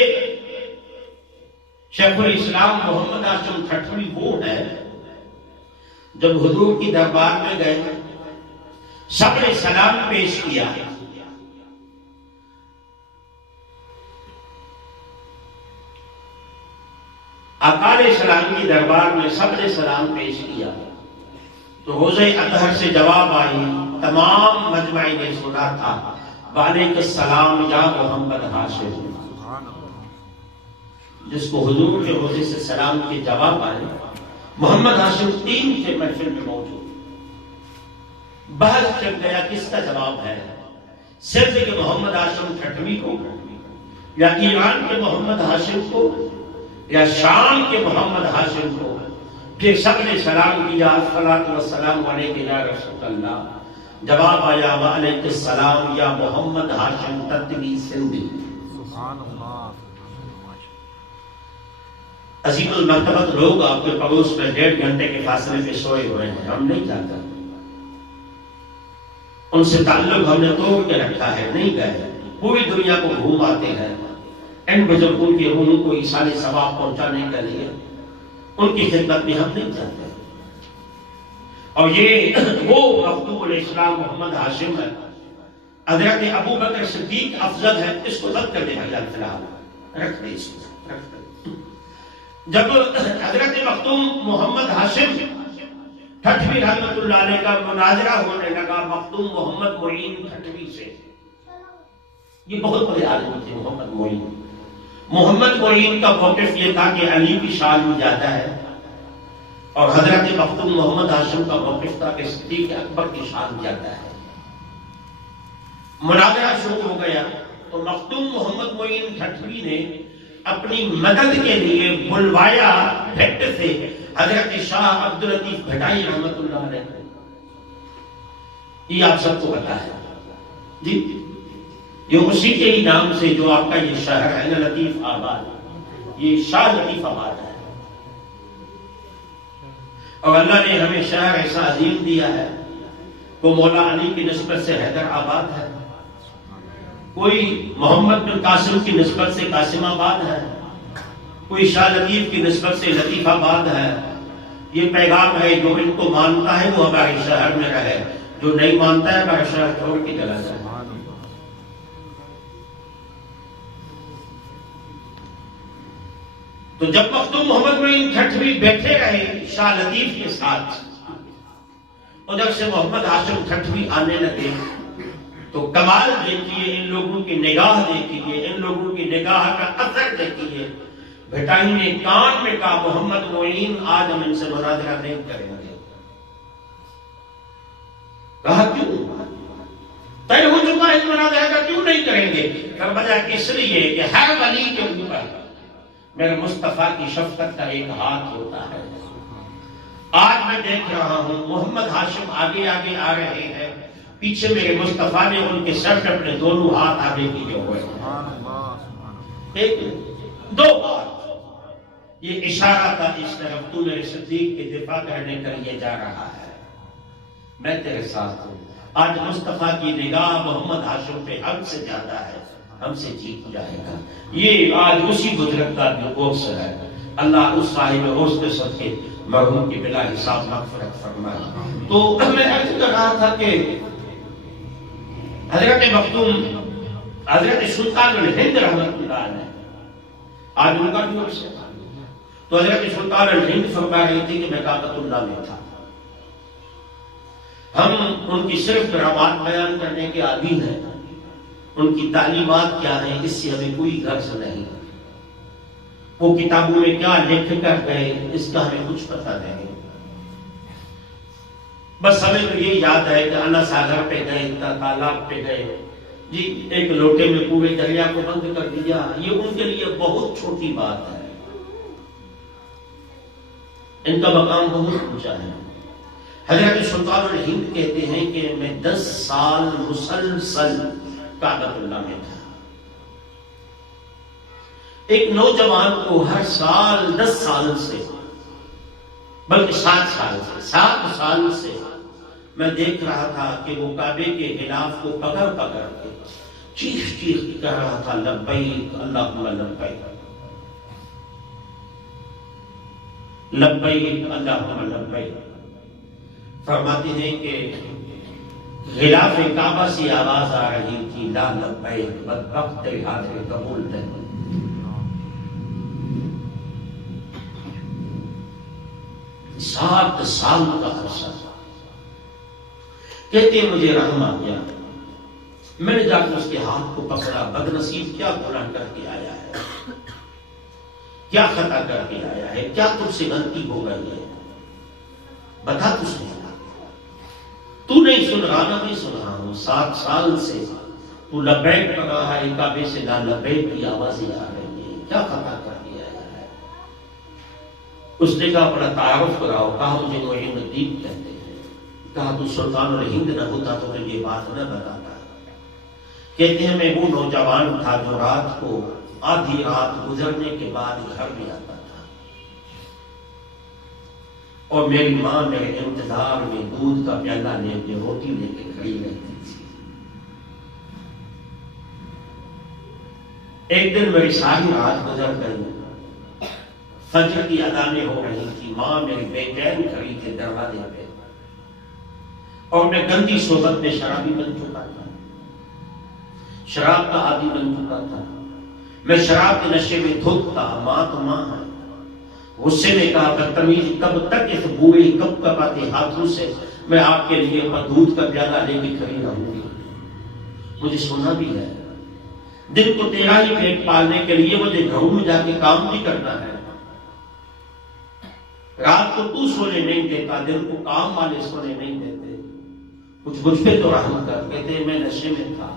شیخ الاسلام محمد اعظم ٹھٹوی وہ ہے جب حضور کی دربار میں گئے سب نے سلام پیش کیا، آقا علیہ السلام کی دربار میں سب نے سلام پیش کیا تو حوضہ اطہر سے جواب آئی، تمام مجمع نے سنا تھا، وعلیکم السلام یا محمد ہاشم۔ جس کو حضور کے حوضے سے سلام کے جواب آئے، محمد ہاشم 3 تھے محفل میں موجود، بحث چل گیا کس کا جواب ہے، سندھ کے محمد ہاشم ٹھٹوی کو یا ایران کے محمد ہاشم کو یا شام کے محمد ہاشم کو پھر سب نے سلام کیا، الصلاۃ والسلام علیک یا رسول اللہ. جواب آیا وعلیک السلام یا محمد ہاشم تتوی سندھی. عظیم المرتبت لوگ آپ کے پڑوس میں 1.5 گھنٹے کے فاصلے پہ سوئے ہوئے ہیں، ہم نہیں جاتے، ان سے تعلق ہم نے توڑ کے رکھا ہے، نہیں گئے، پوری دنیا کو گھوم آتے ہیں ان بزرگوں کی روحوں کو ایصال ثواب پہنچانے کے لیے، ان کی خدمت میں ہم نہیں جاتے. اور یہ وہ مخدوم الاسلام محمد ہاشم ہے، حضرت ابو بکر صدیق افضل ہے. اس کو رد کر دے بھائی، فی الحال رکھ دے، اس کو رکھ دے. جب حضرت مخدوم محمد ہاشم ٹھٹوی رحمت اللہ علیہ کا مناظرہ ہونے لگا مخدوم محمد معین ٹھٹوی سے، یہ بہت بڑے عالم تھے محمد معین. محمد معین کا موقف یہ تھا کہ علی کی شان زیادہ ہے، اور حضرت مخدوم محمد ہاشم کا موقف تھا کہ صدیق اکبر کی شان زیادہ ہے. مناظرہ شروع ہو گیا تو مخدوم محمد معین ٹھٹوی نے اپنی مدد کے لیے بلوایا بھٹ سے حضرت شاہ عبداللطیف بھٹائی رحمت اللہ علیہ. یہ آپ سب کو پتا ہے جی، یہ اسی کے ہی نام سے جو آپ کا یہ شہر ہے نا لطیف آباد، یہ شاہ لطیف آباد ہے. اور اللہ نے ہمیں شہر ایسا عظیم دیا ہے، وہ مولا علی کی نسبت سے حیدر آباد ہے، کوئی محمد بن قاسم کی نسبت سے قاسم آباد ہے، کوئی شاہ لطیف کی نسبت سے لطیف آباد ہے. یہ پیغام ہے جو ان کو مانتا ہے وہ ہمارے شہر میں رہے، جو نہیں مانتا ہے ہمارا شہر چھوڑ کے چلا جائے. تو جب مخدوم محمد معین ٹھٹوی بیٹھے رہے شاہ لطیف کے ساتھ، اور جب سے محمد ہاشم ٹھٹوی آنے لگے تو کمال دیکھیے، ان لوگوں کی نگاہ دیکھیے، ان لوگوں کی نگاہ کا اثر دیکھیے. بھٹائی نے کان میں کہا محمد معین آج ہم ان سے مناظرہ نہیں کریں گے. کہا کیوں؟ طے ہو چکا ہے مناظرہ کا، کیوں نہیں کریں گے؟ فرمایا اس لیے کہ ہر ولی کے اوپر میرے مصطفیٰ کی شفقت کا ایک ہاتھ ہوتا ہے. آج میں دیکھ رہا ہوں محمد ہاشم آگے آگے آ رہے ہیں، پیچھے میرے مصطفیٰ نے ان کے سر پہ اپنے دونوں ہاتھ آگے کیے ہوئے ہیں. ایک دو بات، یہ اشارہ تھا اس طرف، تو میرے صدیق کی دفاع کرنے کے لیے جا رہا ہے، میں تیرے ساتھ ہوں. آج مصطفیٰ کی نگاہ محمد ہاشم پہ حد سے زیادہ ہے، ہم سے جیت جائے گا. یہ آج اسی بزرگ کا جو عرس ہے، اللہ اس صاحب عرس کے صدقے مرحوم کی بلا حساب مغفرت فرمائے. تو میں عرض کر رہا تھا کہ حضرت مخدوم حضرت سلطان الہند رحمت اللہ علیہ آج ان کا بھی عرس ہے. تو حضرت سلطان الہند فرما رہی تھی کہ میں کعبۃ اللہ میں تھا. ہم ان کی صرف کرامات بیان کرنے کے عادی ہیں، ان کی تعلیمات کیا ہیں اس سے ہمیں کوئی غرض نہیں. وہ کتابوں میں کیا لکھ کر گئے اس کا ہمیں کچھ پتہ نہیں. بس ہمیں تو یہ یاد ہے کہ انا ساگر پہ گئے، تالاب پہ گئے جی، ایک لوٹے میں پورے دریا کو بند کر دیا. یہ ان کے لیے بہت چھوٹی بات ہے، ان کا مقام بہت اونچا ہے. حضرت سلطان الہند کہتے ہیں کہ میں 10 سال مسلسل کعبۃ اللہ میں تھا. ایک نوجوان کو ہر سال 10 سال سے بلکہ 7 سال سے میں دیکھ رہا تھا کہ وہ کعبے کے غلاف کو پکڑ پکڑ کے چیخ کر رہا تھا لبیک اللہم لبیک، لبیک اللہم لبیک. فرماتے ہیں کہ غلاف کعبہ سے آواز آ رہی تھی لا لبیک بدبخت تیرے ہاتھ میں قبول نہیں. سات سال کا عرصہ. کہتے مجھے رحم آ گیا، میں نے جا کر اس کے ہاتھ کو پکڑا. بدنصیب کیا گناہ کر کے آیا ہے، کیا خطا کر کے آیا ہے، کیا تجھ سے غلطی ہو گئی ہے، بتا تجھ سے. تو نہیں سن رہا نا، میں سن رہا ہوں. 7 سال سے تو لبیک پڑھ رہا ہے، کعبے سے لا لبیک کی آوازیں آ رہی ہیں، کیا خطا کر دیا ہے. اس نے کہا اپنا تعارف کراؤ. کہا مجھے معین الدین کہتے ہیں. کہا تو سلطان الہند نہ ہوتا تو میں یہ بات نہ بتاتا. کہتے ہیں میں وہ نوجوان تھا جو رات کو آدھی رات گزرنے کے بعد گھر میں آتا تھا اور میری ماں میرے انتظار میں دودھ کا پیالہ لے کے روٹی لے کے کھڑی رہتی تھی. ایک دن میری ساری رات گزر گئی. فجر کی اذانیں ہو رہی تھی. ماں میری بے چین کھڑی تھی دروازے پہ اور میں گندی صحبت میں شرابی بن چکا تھا. شراب کا عادی بن چکا تھا. میں شراب کے نشے میں دھوکتا. ماں تو ماں ہے. غصے میں کہا بدتمیز کب تک اس بوڑھے کب کپاتے ہاتھوں سے میں آپ کے لیے اپنا دودھ کا پیالہ لے کے کھڑی رہوں گی. مجھے سنا بھی ہے دن کو تیرا ہی پیٹ پالنے کے لیے مجھے گھروں میں جا کے کام بھی کرنا ہے. رات کو تو سونے نہیں دیتا, دن کو کام والے سونے نہیں دیتے. کچھ مجھ پہ تو رحم کر. کہتے ہیں میں نشے میں تھا.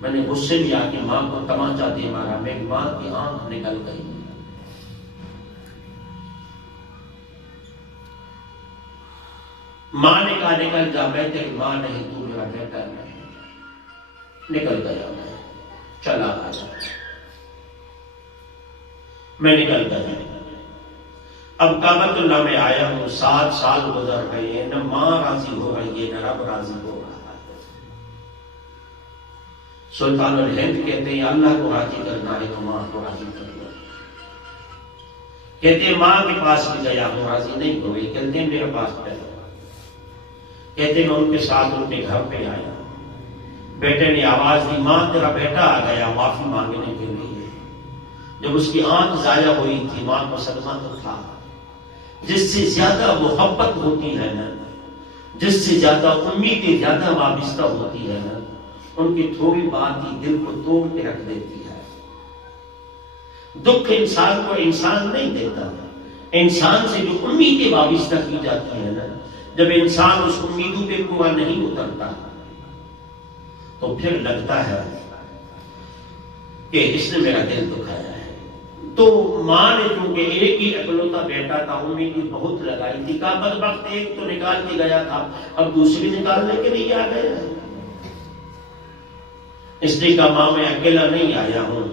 میں نے غصے میں آ کے ماں کو تماچا دے مارا. میری ماں کی آنکھ نکل گئی. ماں نے کہا نکل جا. میں تیری ماں نہیں, تو میرا بیٹا نہیں. نکل گیا. میں چلا آیا. میں نکل گیا. اب کعبۃ اللہ میں آیا ہوں. 7 سال گزر گئے ہیں. نہ ماں راضی ہو رہی ہے نہ رب راضی ہو رہا ہے. سلطان الہند کہتے ہیں اللہ کو راضی کرنا ہے تو ماں کو راضی کرنا. کہتے ہیں ماں کے پاس بھی گیا ہوں, راضی نہیں ہو گئی. کہتے ہیں میرے پاس پہلے. کہتے ہیں میں ان کے ساتھ ان کے گھر پہ آیا. بیٹے نے آواز دی ماں تیرا بیٹا آ گیا معافی مانگنے کے لیے. جب اس کی آنکھ ضائع ہوئی تھی ماں کو صدمہ تو تھا. جس سے زیادہ محبت ہوتی ہے نا, جس سے زیادہ امیدیں زیادہ وابستہ ہوتی ہے نا, ان کی تھوڑی بات ہی دل کو توڑ کے رکھ دیتی ہے. دکھ انسان کو انسان نہیں دیتا. انسان سے جو امیدیں وابستہ کی جاتی ہیں نا, جب انسان اس امیدوں پہ پورا نہیں اترتا تو پھر لگتا ہے کہ اس نے میرا دل دکھایا ہے. تو ماں نے چونکہ ایک ہی اکلوتا بیٹا تھا, امیدیں بہت لگائی تھی. کہا بدبخت ایک تو نکال کے گیا تھا, اب دوسری نکالنے کے لیے آ گیا. اس نے کہا ماں میں اکیلا نہیں آیا ہوں,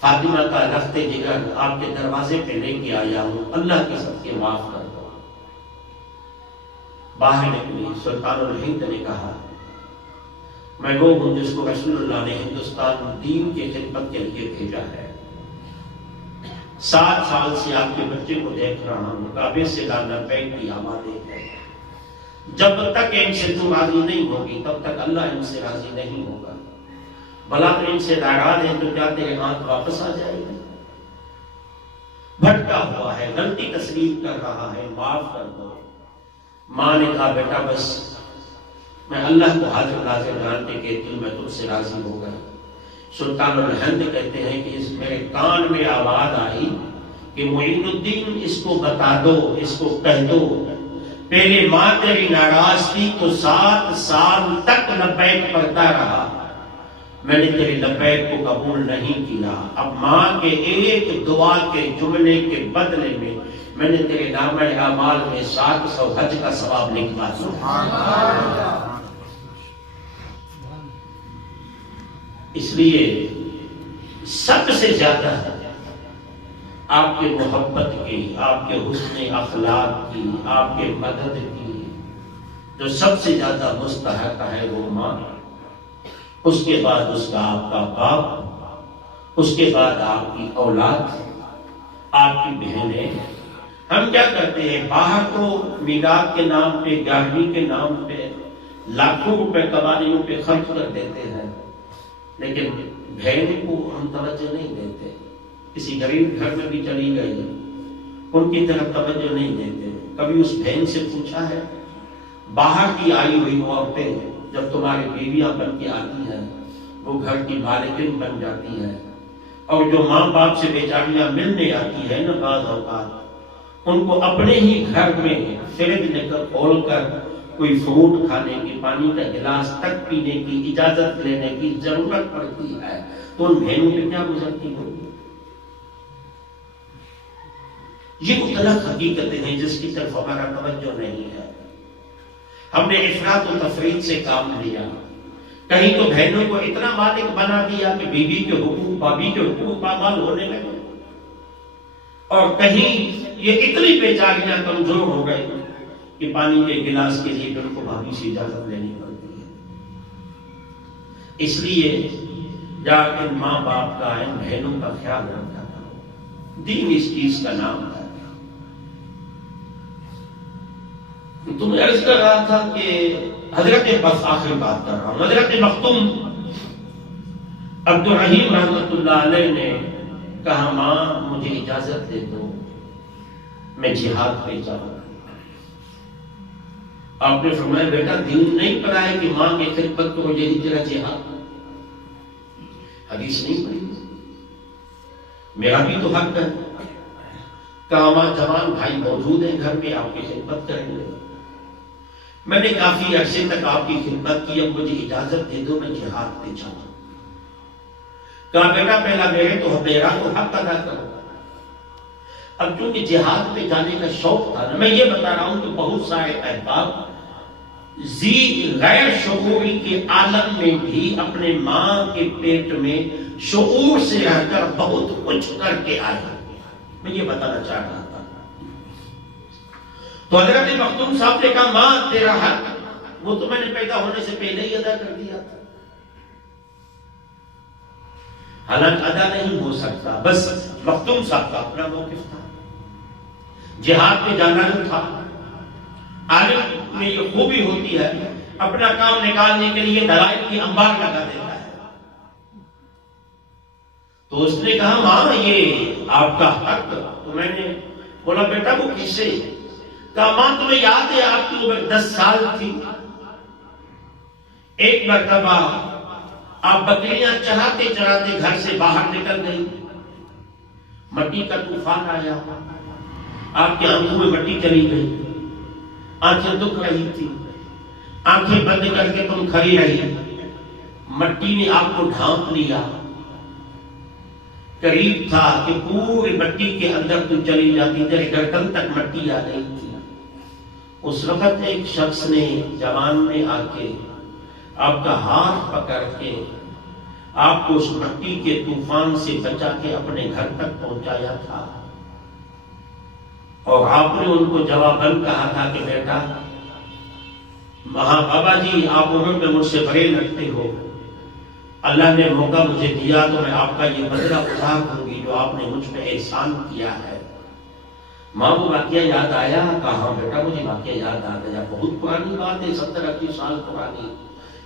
فاطمہ کا رفتے جگر آپ کے دروازے پہ لے کے آیا ہوں. اللہ کے سب کے معاف کر دو. باہر نکلی. سلطان الہند نے کہا میں وہ ہوں جس کو رسول اللہ نے ہندوستان دین کے خدمت کے لیے بھیجا ہے. 7 سال سے آپ کے بچے کو دیکھ رہا ہوں. کعبے سے لانا بینک کی آوازیں ہے. جب تک ان سے تم راضی نہیں ہوگی تب تک اللہ ان سے راضی نہیں ہوگا. بھلا تو ان سے ناراض ہے تو کیا تیرے ہاتھ واپس آ جائے گا؟ بھٹکا ہوا ہے, غلطی تسلیم کر رہا ہے, معاف کر دو. ماں نے کہا بیٹا بس میں اللہ کو حاضر ناظر جانتے کہ دل میں تم سے راضی ہو گیا. سلطان الہند کہتے ہیں کہ اس میرے کان میں آواز آئی کہ معین الدین اس کو بتا دو, اس کو کہہ دو پہلے ماں تیری ناراض تھی تو 7 سال تک لبیک پڑھتا رہا, میں نے تیری لبیک کو قبول نہیں کیا. اب ماں کے ایک دعا کے جملے کے بدلے میں نے تیرے نامہ اعمال میں 700 حج کا ثواب لکھوا دیا. اس لیے سب سے زیادہ آپ کے محبت کی, آپ کے حسن اخلاق کی, آپ کے مدد کی جو سب سے زیادہ مستحق ہے وہ ماں. اس کے بعد اس کا آپ کا باپ, اس کے بعد آپ کی اولاد, آپ کی بہنیں. ہم کیا کرتے ہیں باہر تو میلاد کے نام پہ, 11ویں کے نام پہ لاکھوں روپے قوالیوں پہ خرچ کر دیتے ہیں, لیکن بہن کو ہم توجہ نہیں دیتے. کسی غریب گھر میں بھی چلی گئی ان کی طرف توجہ نہیں دیتے. کبھی اس بہن سے پوچھا ہے باہر کی آئی ہوئی عورتیں جب تمہاری بیویاں بن کے آتی ہیں وہ گھر کی مالکن بن جاتی ہیں, اور جو ماں باپ سے بیچاریاں ملنے آتی ہے نا بعض اوقات ان کو اپنے ہی گھر میں فریج لے کر کھول کر کوئی فروٹ کھانے کی, پانی کا گلاس تک پینے کی اجازت لینے کی ضرورت پڑتی ہے, تو ان بہنوں پہ کیا گزرتی ہوگی. یہ مطلق حقیقتیں ہیں جس کی طرف ہمارا توجہ نہیں ہے. ہم نے افراط و تفریط سے کام لیا. کہیں تو بہنوں کو اتنا مالک بنا دیا کہ بیوی کے حقوق بھابھی کے حقوق پامال ہونے لگے، اور کہیں یہ اتنی بیچاریاں کمزور ہو گئی کہ پانی کے گلاس کے لیے ان کو بھابھی سے اجازت لینی پڑتی ہے. اس لیے جا ان ماں باپ کا، ان بہنوں کا خیال رکھا کرو. دین اس چیز کا نام ہے. تمہیں عرض کر رہا تھا کہ حضرت بس آخر بات کر رہا ہوں، حضرت مختوم عبدالرحیم رحمۃ اللہ علیہ نے کہا ماں مجھے اجازت دے دو میں جہاد پہ جاؤں. آپ نے فرمایا بیٹا دین نہیں پڑھا ہے کہ ماں کی خدمت کو یہی تیرا جہاد. حدیث نہیں پڑھی، میرا بھی تو حق ہے. کہا ماں جوان بھائی موجود ہیں گھر پہ، آپ کی خدمت کریں گے. میں نے کافی عرصے تک آپ کی خدمت کی، اب مجھے اجازت دے دو میں جہاد پہ جاؤں. کہا بیٹا پہلا میرا تو حق ادا کرو. اب چونکہ جہاد پہ جانے کا شوق تھا نا، میں یہ بتا رہا ہوں کہ بہت سارے احباب غیر شعوری کے عالم میں بھی اپنے ماں کے پیٹ میں شعور سے رہ کر بہت کچھ کر کے آئے. میں یہ بتانا چاہ رہا تھا. تو حضرت مختوم صاحب نے کہا ماں تیرا حق وہ تو میں نے پیدا ہونے سے پہلے ہی ادا کر دیا تھا. حالانکہ ادا نہیں ہو سکتا، بس مختوم صاحب کا اپنا موقف تھا. جہاد پہ جانا جو تھا، عالم میں یہ خوبی ہوتی ہے اپنا کام نکالنے کے لیے دلائل کی انبار لگا دیتا ہے. تو اس نے کہا ماں یہ آپ کا حق. تو میں نے بولا بیٹا وہ کس سے؟ کہا ماں تمہیں یاد ہے آپ کی عمر 10 سال تھی، ایک مرتبہ آپ بکریاں چراتے چراتے گھر سے باہر نکل گئی، مٹی کا طوفان آیا، آپ کے آنکھوں میں مٹی چلی گئی، آنکھیں دکھ رہی تھی، آنکھیں بند کر کے تم کھڑی رہی، مٹی نے آپ کو ڈھانپ لیا. قریب تھا کہ پوری مٹی کے اندر تو چلی جاتی، تیرے گردن تک مٹی آ گئی تھی. اس وقت ایک شخص نے جوان نے آ کے آپ کا ہاتھ پکڑ کے آپ کو اس مٹی کے طوفان سے بچا کے اپنے گھر تک پہنچایا تھا. اور آپ نے ان کو جواباً کہا تھا کہ بیٹا بابا جی آپ عمر میں مجھ سے بڑے لگتے ہو، اللہ نے موقع مجھے دیا تو میں آپ کا یہ بدلہ ادا کروں گی جو آپ نے مجھ پہ احسان کیا ہے. ماں وہ واقعہ یاد آیا؟ کہا ہاں بیٹا مجھے واقعہ یاد آ گیا، بہت پرانی بات ہے، 70-80 سال پرانی،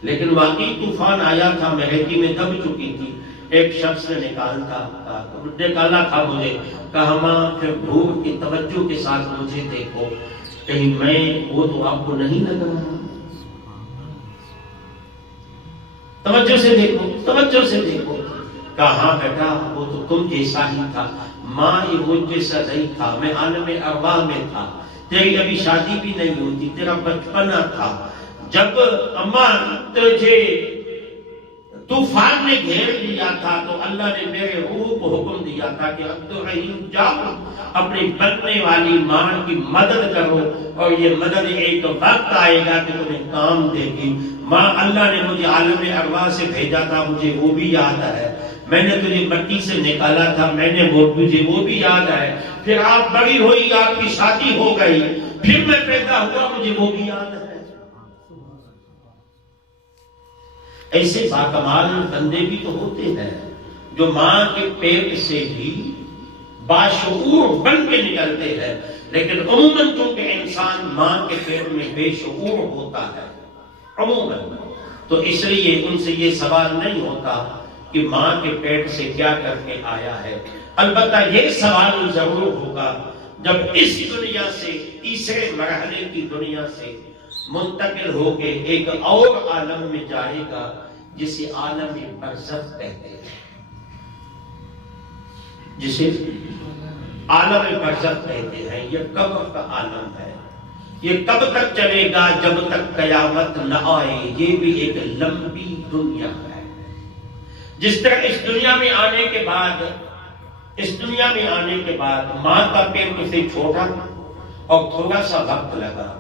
لیکن واقعی طوفان آیا تھا، میں ریتی میں دب چکی تھی. ایک شخص نے نکالا تھا مجھے. کہا ماں پھر دھوپ کی توجہ کے ساتھ مجھے دیکھو، کہیں میں وہ تو آپ کو نہیں لگ رہا. توجہ سے دیکھو، توجہ سے دیکھو. کہا ہاں بیٹا وہ تو تم جیسا ہی تھا. ماں یہ مجھ جیسا نہیں تھا، میں عالم ارواح میں تھا، تیری ابھی شادی بھی نہیں ہوتی، تیرا بچپنا تھا. جب اماں تجھے طوفان نے گھیر لیا تھا تو اللہ نے میرے روح کو حکم دیا تھا کہ عبدالرحیم جاؤ اپنی بننے والی ماں کی مدد کرو، اور یہ مدد ایک وقت آئے گا کہ تمہیں کام دے گی. ماں اللہ نے مجھے عالم ارواح سے بھیجا تھا، مجھے وہ بھی یاد ہے. میں نے تجھے مٹی سے نکالا تھا، میں نے مجھے وہ بھی یاد ہے. پھر آپ بڑی ہوئی، آپ کی شادی ہو گئی، پھر میں پیدا ہوا، مجھے وہ بھی یاد ہے. ایسے باکمال بندے بھی تو ہوتے ہیں جو ماں کے پیٹ سے بھی باشعور بن کے نکلتے ہیں، لیکن عموماً چونکہ انسان ماں کے پیٹ میں بے شعور ہوتا ہے عموماً، تو اس لیے ان سے یہ سوال نہیں ہوتا کہ ماں کے پیٹ سے کیا کر کے آیا ہے. البتہ یہ سوال ضرور ہوگا جب اس دنیا سے تیسرے مرحلے کی دنیا سے منتقل ہو کے ایک اور عالم میں جائے گا جسے عالم برزخ کہتے ہیں، جسے عالم برزخ کہتے ہیں. یہ قبر کا عالم ہے. یہ کب تک چلے گا؟ جب تک قیامت نہ آئے. یہ بھی ایک لمبی دنیا ہے. جس طرح اس دنیا میں آنے کے بعد اس دنیا میں آنے کے بعد ماں کا پیٹ اسے چھوڑا اور تھوڑا سا وقت لگا،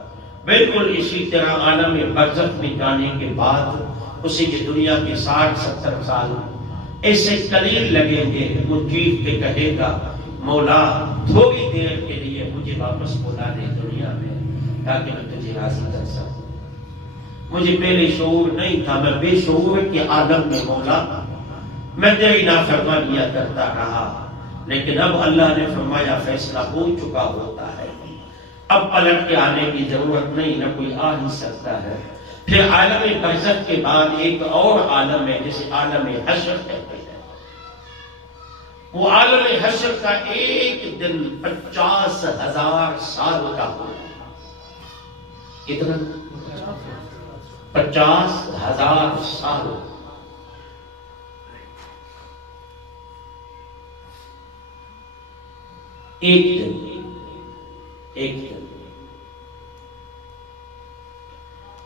بالکل اسی طرح عالم برزخ میں جانے کے بعد اسے یہ دنیا کے 60-70 سال ایسے قلیل لگیں گے، وہ چیخ کے کہے گا مولا تھوڑی دیر کے لیے مجھے واپس بلا دے دنیا میں تاکہ میں تجھے راضی کر سکوں۔ مجھے پہلے شعور نہیں تھا، میں بے شعور کے عالم میں مولا میں تیری نافرمانیاں کرتا رہا، لیکن اب اللہ نے فرمایا فیصلہ ہو چکا ہوتا ہے، اب پلٹ کے آنے کی ضرورت نہیں، نہ کوئی آ ہی سکتا ہے۔ پھر عالم برزخ کے بعد ایک اور عالم ہے جسے عالم حشر کہتے ہیں۔ وہ عالم حشر کا ایک دن 50,000 سال کا ہوگا۔ کتنا؟ 50,000 سال۔ ایک دن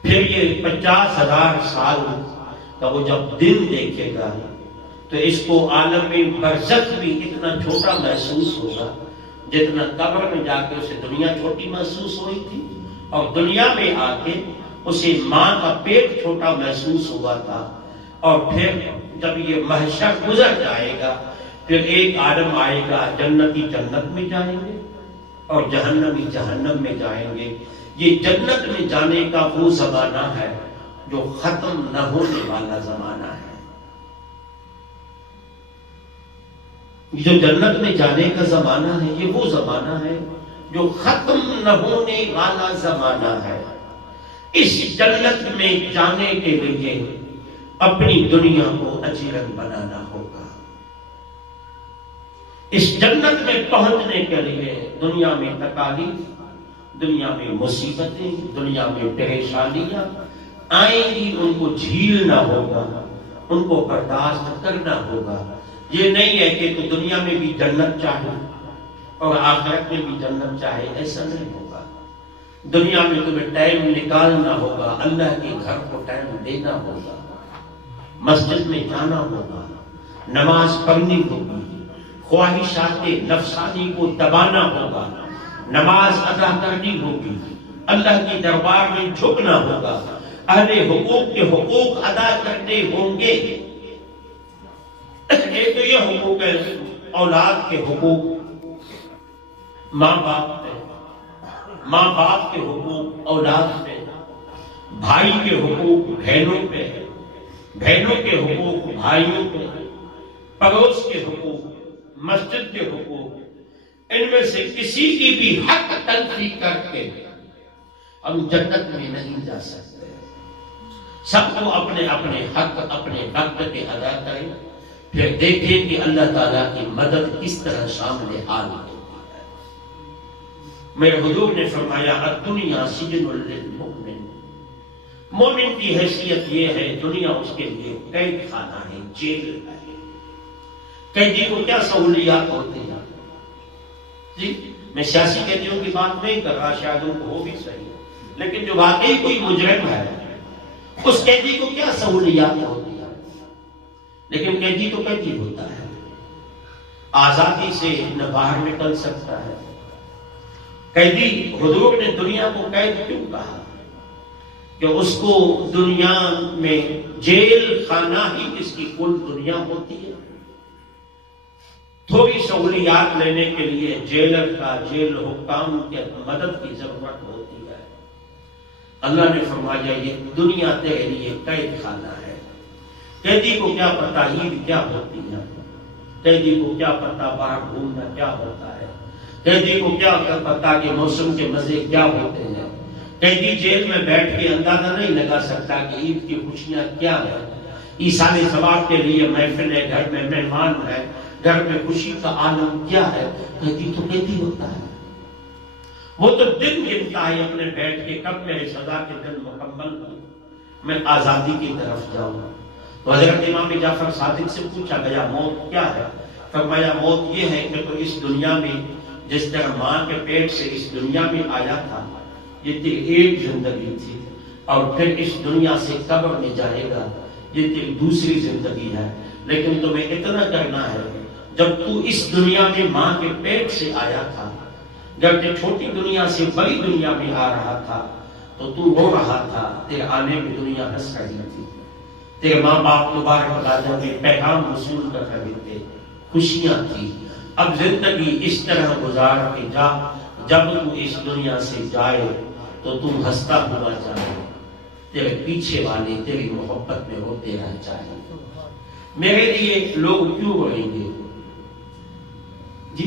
پھر یہ 50,000 سال کا وہ جب دن دیکھے گا تو اس کو عالم برزخ بھی اتنا چھوٹا محسوس ہوگا جتنا قبر میں جا کے اسے دنیا چھوٹی محسوس ہوئی تھی، اور دنیا میں آ کے اسے ماں کا پیٹ چھوٹا محسوس ہوا تھا۔ اور پھر جب یہ محشر گزر جائے گا پھر ایک عالم آئے گا، جنتی جنت میں جائیں گے اور جہنمی جہنم میں جائیں گے۔ یہ جنت میں جانے کا وہ زمانہ ہے جو ختم نہ ہونے والا زمانہ ہے۔ جو جنت میں جانے کا زمانہ ہے یہ وہ زمانہ ہے جو ختم نہ ہونے والا زمانہ ہے۔ اس جنت میں جانے کے لیے اپنی دنیا کو اجیرن بنانا ہوگا۔ اس جنت میں پہنچنے کے لیے دنیا میں تکالیف، دنیا میں مصیبتیں، دنیا میں پریشانیاں آئیں گی، ان کو جھیلنا ہوگا، ان کو برداشت کرنا ہوگا۔ یہ نہیں ہے کہ تو دنیا میں بھی جنت چاہے اور آخرت میں بھی جنت چاہے، ایسا نہیں ہوگا۔ دنیا میں تمہیں ٹائم نکالنا ہوگا، اللہ کے گھر کو ٹائم دینا ہوگا، مسجد میں جانا ہوگا، نماز پڑھنی ہوگی، خواہشات نفسانی کو دبانا ہوگا، نماز ادا کرنی ہوگی، اللہ کے دربار میں جھکنا ہوگا، اہل حقوق کے حقوق ادا کرنے ہوں گے۔ ایک تو یہ حقوق ہے اولاد کے حقوق، ماں باپ پہ، ماں باپ کے حقوق اولاد پہ، بھائی کے حقوق بہنوں پہ، بہنوں کے حقوق بھائیوں پہ، پڑوس کے حقوق، مسجد کے حقوق، ان میں سے کسی کی بھی حق تلفی کر کے ہم جنت میں نہیں جا سکتے۔ سب کو اپنے اپنے حق اپنے وقت کے ادا کریں، پھر دیکھیں کہ اللہ تعالیٰ کی مدد کس طرح شامل حال ہوتی ہے۔ میرے حضور نے فرمایا الدنیا سجن للمؤمن، مومن کی حیثیت یہ ہے دنیا اس کے لیے قید خانہ ہے، جیل ہے۔ قیدی کو کیا سہولیات ہوتی ہیں؟ جی میں سیاسی قیدیوں کی بات نہیں کر رہا، شاید ان کو ہو بھی صحیح، لیکن جو واقعی کوئی مجرم ہے اس قیدی کو کیا سہولیات ہوتی ہیں؟ لیکن قیدی تو قیدی ہوتا ہے، آزادی سے نہ باہر نکل سکتا ہے۔ قیدی حضور نے دنیا کو قید کیوں کہا؟ کہ اس کو دنیا میں جیل خانہ ہی اس کی کل دنیا ہوتی ہے۔ تھوڑی سہولیات لینے کے لیے جیلر کا، جیل حکام کی مدد کی ضرورت ہوتی ہے۔ اللہ نے فرمایا یہ دنیا تیرے لیے قید خانہ ہے۔ قیدی کو کیا پتا عید کیا ہوتی ہے، قیدی کو کیا پتا باہر گھومنا کیا ہوتا ہے، قیدی کو کیا پتا کہ موسم کے مزے کیا ہوتے ہیں۔ قیدی جیل میں بیٹھ کے اندازہ نہیں لگا سکتا کہ عید کی خوشیاں کیا ہے، ایصال ثواب کے لیے محفل ہے، گھر میں مہمان ہے، گھر میں خوشی کا عالم کیا ہے۔ قیدی تو قیدی ہوتا ہے، وہ تو دن گنتا ہے اپنے بیٹھ کے کب میرے سزا کے دن مکمل ہو، میں آزادی کی طرف جاؤں۔ تو حضرت امام جعفر صادق سے پوچھا گیا موت کیا ہے؟ فرمایا موت یہ ہے کہ تو اس دنیا میں جس طرح ماں کے پیٹ سے اس دنیا میں آیا تھا یہ تیری ایک زندگی تھی، اور پھر اس دنیا سے قبر میں جائے گا یہ تیری دوسری زندگی ہے، لیکن تمہیں اتنا کرنا ہے جب تو اس دنیا میں ماں کے پیٹ سے آیا تھا، جب کہ چھوٹی دنیا سے بڑی دنیا میں آ رہا تھا تو تو رو رہا تھا، تیرے آنے میں دنیا ہنس رہی تھی، تیرے ماں باپ مبارک دادا کے پیغام وصول کر رہے تھے، خوشیاں تھی۔ اب زندگی اس طرح گزار کے جا، جب تو اس دنیا سے جائے تو تم ہنستا ہوا جائے، تیرے پیچھے والے تیری محبت میں ہوتے رہ جائے۔ میرے لیے لوگ کیوں روئیں گے؟ جی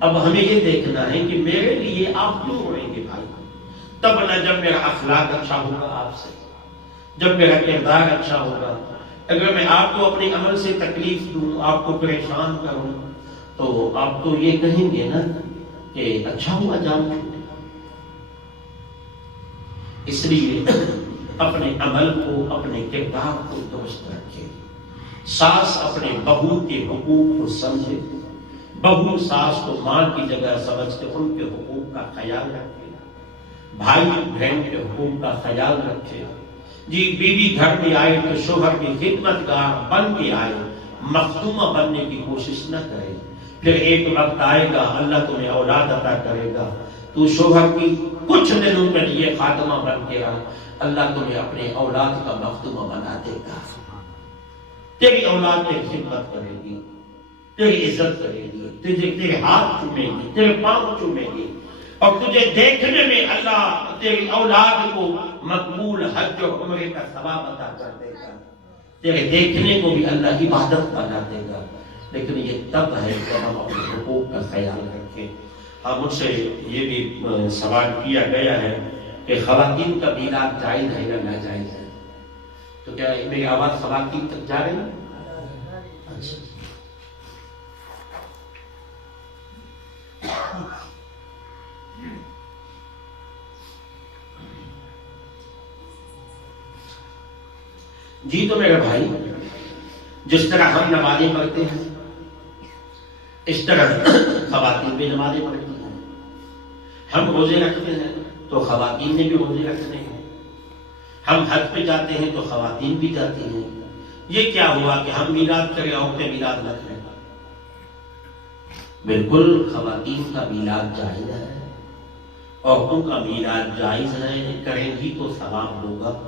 اب ہمیں یہ دیکھنا ہے کہ میرے لیے آپ کیوں روئیں گے بھائی؟ تب نہ جب میرا اخلاق اچھا ہوگا آپ سے، جب میرا کردار اچھا ہوگا۔ اگر میں آپ کو اپنے عمل سے تکلیف دوں، آپ کو پریشان کروں، تو آپ تو یہ کہیں گے نا کہ اچھا ہوا جان چھوٹے۔ اس لیے اپنے عمل کو، اپنے کردار کو درست رکھے۔ ساس اپنے بہو کے حقوق کو سمجھے، بہو ساس کو ماں کی جگہ سمجھ کے ان کے حقوق کا خیال رکھے، بھائی بہن کے حقوق کا خیال رکھے۔ جی بیوی گھر میں آئے تو شوہر کی خدمت گار بن کے آئے، مخدومہ بننے کی کوشش نہ کرے۔ پھر ایک وقت آئے گا اللہ تمہیں اولاد عطا کرے گا، تو شوہر کی کچھ دنوں کے لیے خادمہ بن کے رہا، اللہ تمہیں اپنے اولاد کا مخدومہ بنا دے گا۔ تیری اولاد تیری خدمت کرے گی، تیری عزت کرے گی، تیرے ہاتھ چومے گی، تیرے پاؤں چومے گی، اور تجھے دیکھنے میں اللہ تیری اولاد کو مقبول حج اور عمرے کا ثواب عطا کر دے گا، تیرے دیکھنے کو بھی اللہ عبادت بنا دے گا۔ لیکن یہ تب ہے کہ ہم اپنے حقوق کا خیال رکھیں۔ ہاں مجھ سے یہ بھی سوال کیا گیا ہے کہ خواتین کا میلاد جائز ہے یا ناجائز ہے؟ تو کیا میری آواز خواتین تک جا رہی ہے؟ اچھا جی، تو میرے بھائی جس طرح ہم نمازیں پڑھتے ہیں اس طرح خواتین بھی نمازیں پڑھتی ہیں، ہم روزے رکھتے ہیں تو خواتین نے بھی روزے رکھنے ہیں، ہم حج پہ جاتے ہیں تو خواتین بھی جاتی ہیں۔ یہ کیا ہوا کہ ہم میلاد کریں، عورتیں میلاد نہ کریں؟ بالکل خواتین کا میلاد جائز ہے، عورتوں کا میلاد جائز ہے، کریں گی تو ثواب ہوگا۔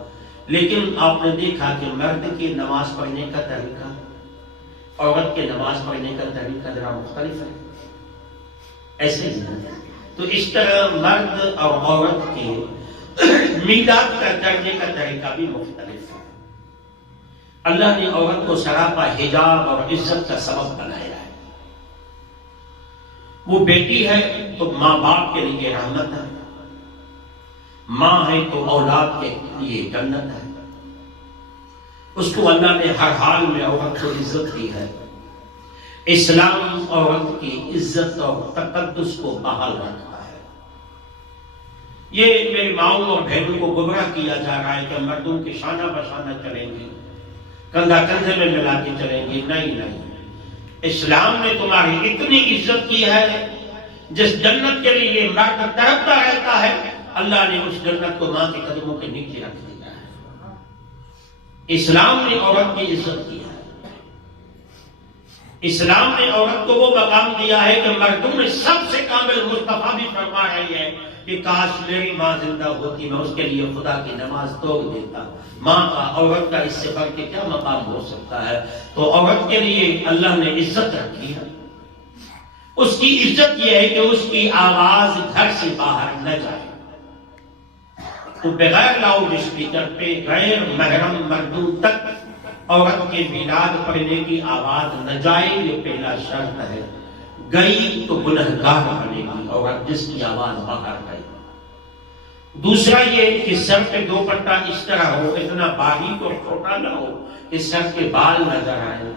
لیکن آپ نے دیکھا کہ مرد کے نماز پڑھنے کا طریقہ، عورت کے نماز پڑھنے کا طریقہ ذرا مختلف ہے، ایسے ہی ہے۔ تو اس طرح مرد اور عورت کے میلاد کا کرنے کا طریقہ بھی مختلف ہے۔ اللہ نے عورت کو سراپا حجاب اور عزت کا سبب بنایا ہے۔ وہ بیٹی ہے تو ماں باپ کے لیے رحمت ہے، ماں ہے تو اولاد کے لیے جنت ہے۔ اس کو اللہ نے ہر حال میں عورت کو عزت دی ہے۔ اسلام عورت کی عزت اور تقدس کو بحال رکھتا ہے۔ یہ میری ماؤں اور بہنوں کو گمراہ کیا جا رہا ہے کہ مردوں کے شانہ بشانہ چلیں گی، کندھا کندھے میں ملا کے چلیں گی۔ نہیں نہیں، اسلام نے تمہاری اتنی عزت کی ہے، جس جنت کے لیے مرد تڑپتا رہتا ہے، اللہ نے اس جنت کو ماں کے قدموں کے نیچے رکھ دیا ہے۔ اسلام نے عورت کی عزت کی ہے، اسلام نے عورت کو وہ مقام دیا ہے کہ مردوں میں سب سے کامل مصطفیٰ بھی فرما رہی ہے کہ کاش میری ماں زندہ ہوتی، میں اس کے لیے خدا کی نماز توڑ دیتا۔ ماں کا عورت کا اس سے بڑھ کے کیا مقام ہو سکتا ہے؟ تو عورت کے لیے اللہ نے عزت رکھی ہے۔ اس کی عزت یہ ہے کہ اس کی آواز گھر سے باہر نہ جائے، تو بغیر لاؤڈ اسپیکر پہ غیر محرم مردوں تک عورت کے میلاد پڑھنے کی آواز نہ جائے، یہ پہلا شرط ہے۔ گئی تو گنہگار بنے گی عورت جس کی آواز باہر گئی۔ دوسرا یہ کہ سر پہ دوپٹہ اس طرح ہو، اتنا باریک اور چھوٹا نہ ہو کہ سر کے بال نظر آئے۔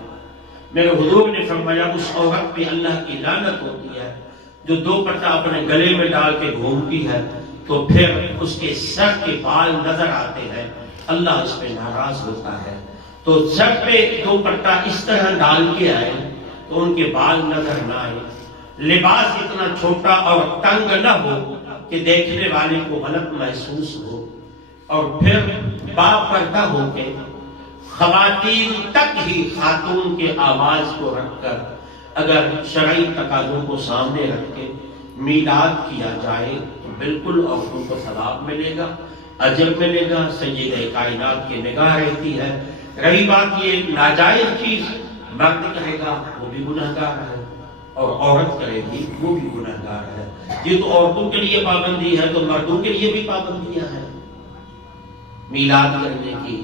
میرے حضور نے فرمایا اس عورت پہ اللہ کی لعنت ہوتی ہے جو دوپٹہ اپنے گلے میں ڈال کے گھومتی ہے تو پھر اس کے سر کے بال نظر آتے ہیں، اللہ اس پہ ناراض ہوتا ہے۔ تو سر پہ دوپٹہ اس طرح ڈال کے آئے تو ان کے بال نظر نہ آئے، لباس اتنا چھوٹا اور تنگ نہ ہو کہ دیکھنے والے کو غلط محسوس ہو، اور پھر باپردہ ہو کے خواتین تک ہی خاتون کے آواز کو رکھ کر اگر شرعی تقاضوں کو سامنے رکھ کے میلاد کیا جائے تو بالکل عورتوں کو ثواب ملے گا، اجر ملے گا، سید کائنات کی نگاہ رہتی ہے۔ رہی بات یہ ناجائز چیز، مرد کہے گا وہ بھی گنہگار ہے اور عورت کرے گی وہ بھی گنہگار ہے۔ یہ تو عورتوں کے لیے پابندی ہے، تو مردوں کے لیے بھی پابندیاں ہیں میلاد کرنے کی۔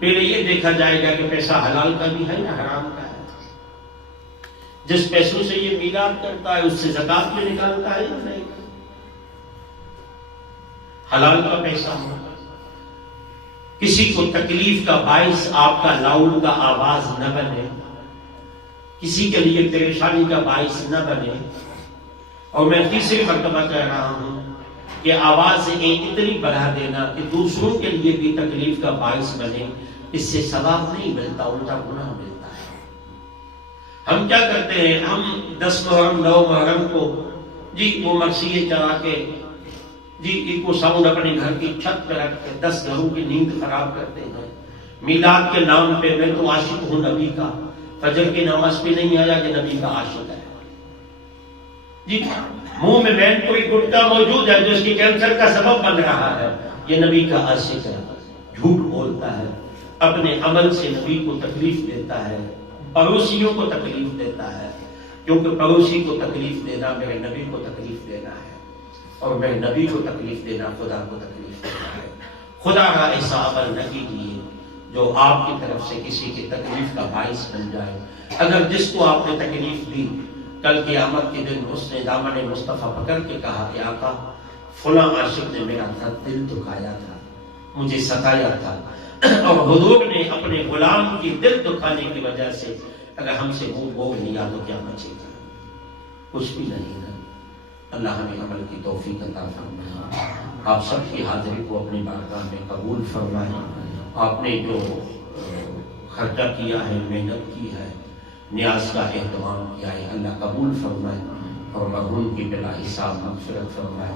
پہلے یہ دیکھا جائے گا کہ پیسہ حلال کا بھی ہے یا حرام کا ہے۔ جس پیسوں سے یہ میلاد کرتا ہے اس سے زکات میں نکالتا ہے یا نہیں؟ حلال کا پیسہ ہو، کسی کو تکلیف کا باعث آپ کا لاؤڈ کا آواز نہ بنے، کسی کے لیے پریشانی کا باعث نہ بنے۔ اور میں تیسری مرتبہ کہہ رہا ہوں کہ آواز اتنی بڑھا دینا کہ دوسروں کے لیے بھی تکلیف کا باعث بنے، اس سے ثواب نہیں ملتا، الٹا گناہ ملتا ہے۔ ہم کیا کرتے ہیں، ہم 10 محرم 9 محرم کو وہ مرثیے چلا کے ایکو ساؤنڈ اپنے گھر کی چھت پہ رکھ کے 10 گھروں کی نیند خراب کرتے ہیں۔ میلاد کے نام پہ میں تو عاشق ہوں نبی کا، فجر کی نماز پہ نہیں آیا کہ نبی کا عاشق ہے۔ منہ میں مین کوئی گٹکا موجود ہے جو اس کی کینسر کا سبب بن رہا ہے، یہ نبی کا عاشق ہے، جھوٹ بولتا ہے، اپنے عمل سے نبی کو تکلیف دیتا ہے، پڑوسیوں کو تکلیف دیتا ہے، کیونکہ پڑوسی کو تکلیف دینا میرے نبی کو تکلیف دینا ہے، اور میرے نبی کو تکلیف دینا خدا کو تکلیف دینا ہے۔ خدا کا ایسا عمل نہ کیجیے جو آپ کی طرف سے کسی کی تکلیف کا باعث بن جائے۔ اگر جس کو آپ نے تکلیف دی، کل قیامت کے دن اس نے دامن مصطفیٰ پکڑ کے کہا کہ آقا فلاں عاشق نے میرا دل دکھایا تھا، مجھے ستایا تھا، اور حضور نے اپنے غلام کی دل دکھانے کی وجہ سے اگر ہم سے منہ موڑ لیا تو کیا بچے گا؟ کچھ بھی نہیں ہے۔ اللہ ہمیں عمل کی توفیق عطا فرمائے۔ آپ سب کی حاضری کو اپنی بارگاہ میں قبول فرمائے۔ آپ نے جو خرچہ کیا ہے، محنت کی ہے، نیاز کا اہتمام کیا ہے، اللہ قبول فرمائے اور مرحوم کی بلا حساب مغفرت فرمائے۔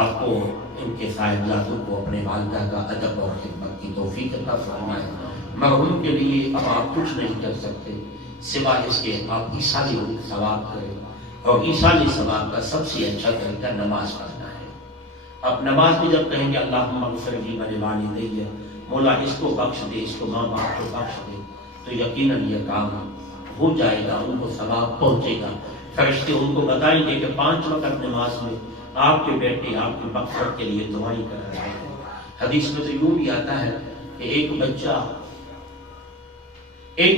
آپ کو ان کے صاحبزادوں کو اپنے والدہ کا ادب اور خدمت کی توفیق عطا فرمائے۔ مرحوم کے لیے اب آپ کچھ نہیں کر سکتے سوائے اس کے آپ ایصالی ثواب کریں، اور ایصالی ثواب کا سب سے اچھا طریقہ نماز پڑھنا ہے۔ اب نماز میں جب کہیں گے اللہم اغفر لی ولوالدی، مولا اس کو بخش دے، اس کو ماں باپ کو بخش دے، تو یقیناً یہ کام ہو جائے گا، ان کو ثواب پہنچے گا۔ فرشتے ان کو بتائیں گے کہ 5 وقت نماز میں آپ کے بیٹے آپ کی مغفرت کے لیے دعائیں کر رہے ہیں۔ حدیث میں تو یوں بھی آتا ہے کہ ایک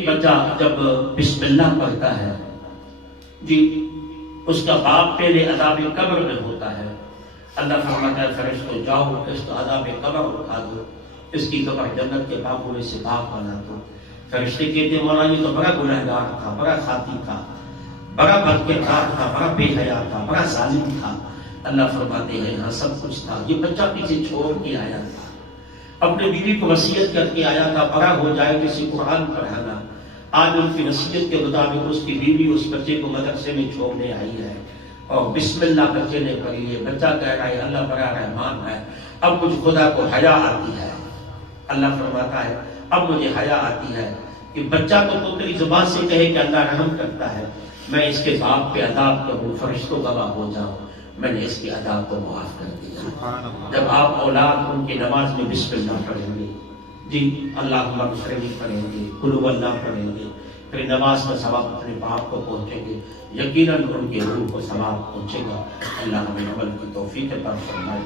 بچہ جب بسم اللہ پڑھتا ہے اس کا باپ پہلے عذاب قبر میں ہوتا ہے، اللہ فرماتا ہے فرشتوں جاؤ اس کو عذاب قبر اٹھا دو، اس کی قبر جنت کے باغوں میں سے باغ بنا دو۔ فرشتے کہتے ہیں مولا یہ تو بڑا گنہگار تھا، بڑا خاطی تھا، بڑا بدکردار تھا، بڑا بے حیا تھا، بڑا ظالم تھا۔ اللہ فرماتے ہیں ہاں سب کچھ تھا، یہ بچہ پیچھے چھوڑ کے آیا تھا، اپنے بیوی کو وصیت کر کے آیا تھا بڑا ہو جائے کسی قرآن پڑھانا۔ آج ان کی نصیحت کے مطابق اس کی بیوی اس بچے کو مدرسے میں چھوڑنے آئی ہے، اور بسم اللہ بچے نے پڑھی ہے۔ بچہ کہہ رہا ہے اللہ بڑا رحمان ہے، اب مجھ خدا کو حیا آتی ہے۔ اللہ فرماتا ہے اب مجھے حیا آتی ہے کہ بچہ تو پتری زبان سے کہے کہ اللہ رحم کرتا ہے، میں اس کے باپ پہ عذاب کروں، فرشتوں گواہ ہو جاؤں، میں نے اس کے عذاب کو معاف کر دیا۔ جب آپ اولاد ان کی نماز میں بسم اللہ پڑھیں گے، اللہم اغفر لی پڑھیں گے، قل هو اللہ پڑھیں گے، پھر نماز کا ثواب اپنے باپ کو پہنچیں گے، یقیناً ان کے روح کو ثواب پہنچے گا۔ اللہ ہمیں عمل کی توفیق عطا فرمائے۔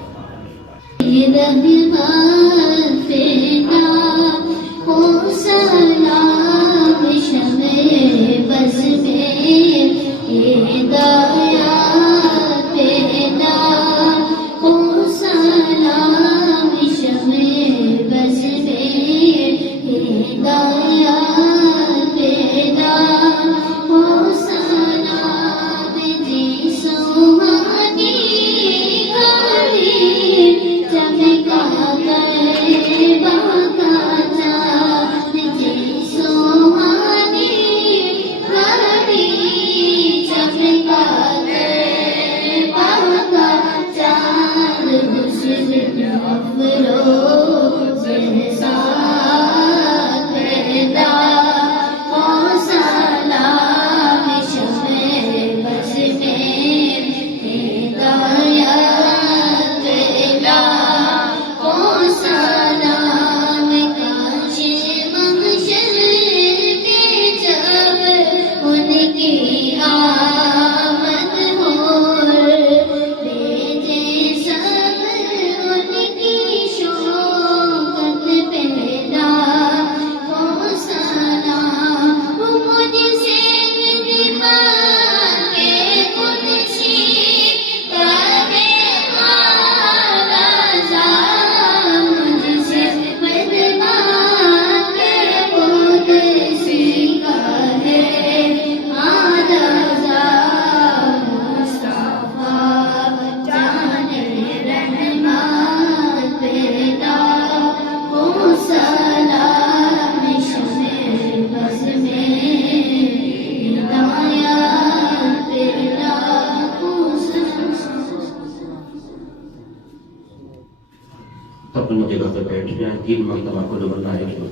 Hare جائیں 3 مرتبہ قل هو اللہ احد.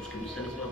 اس کے بستر سے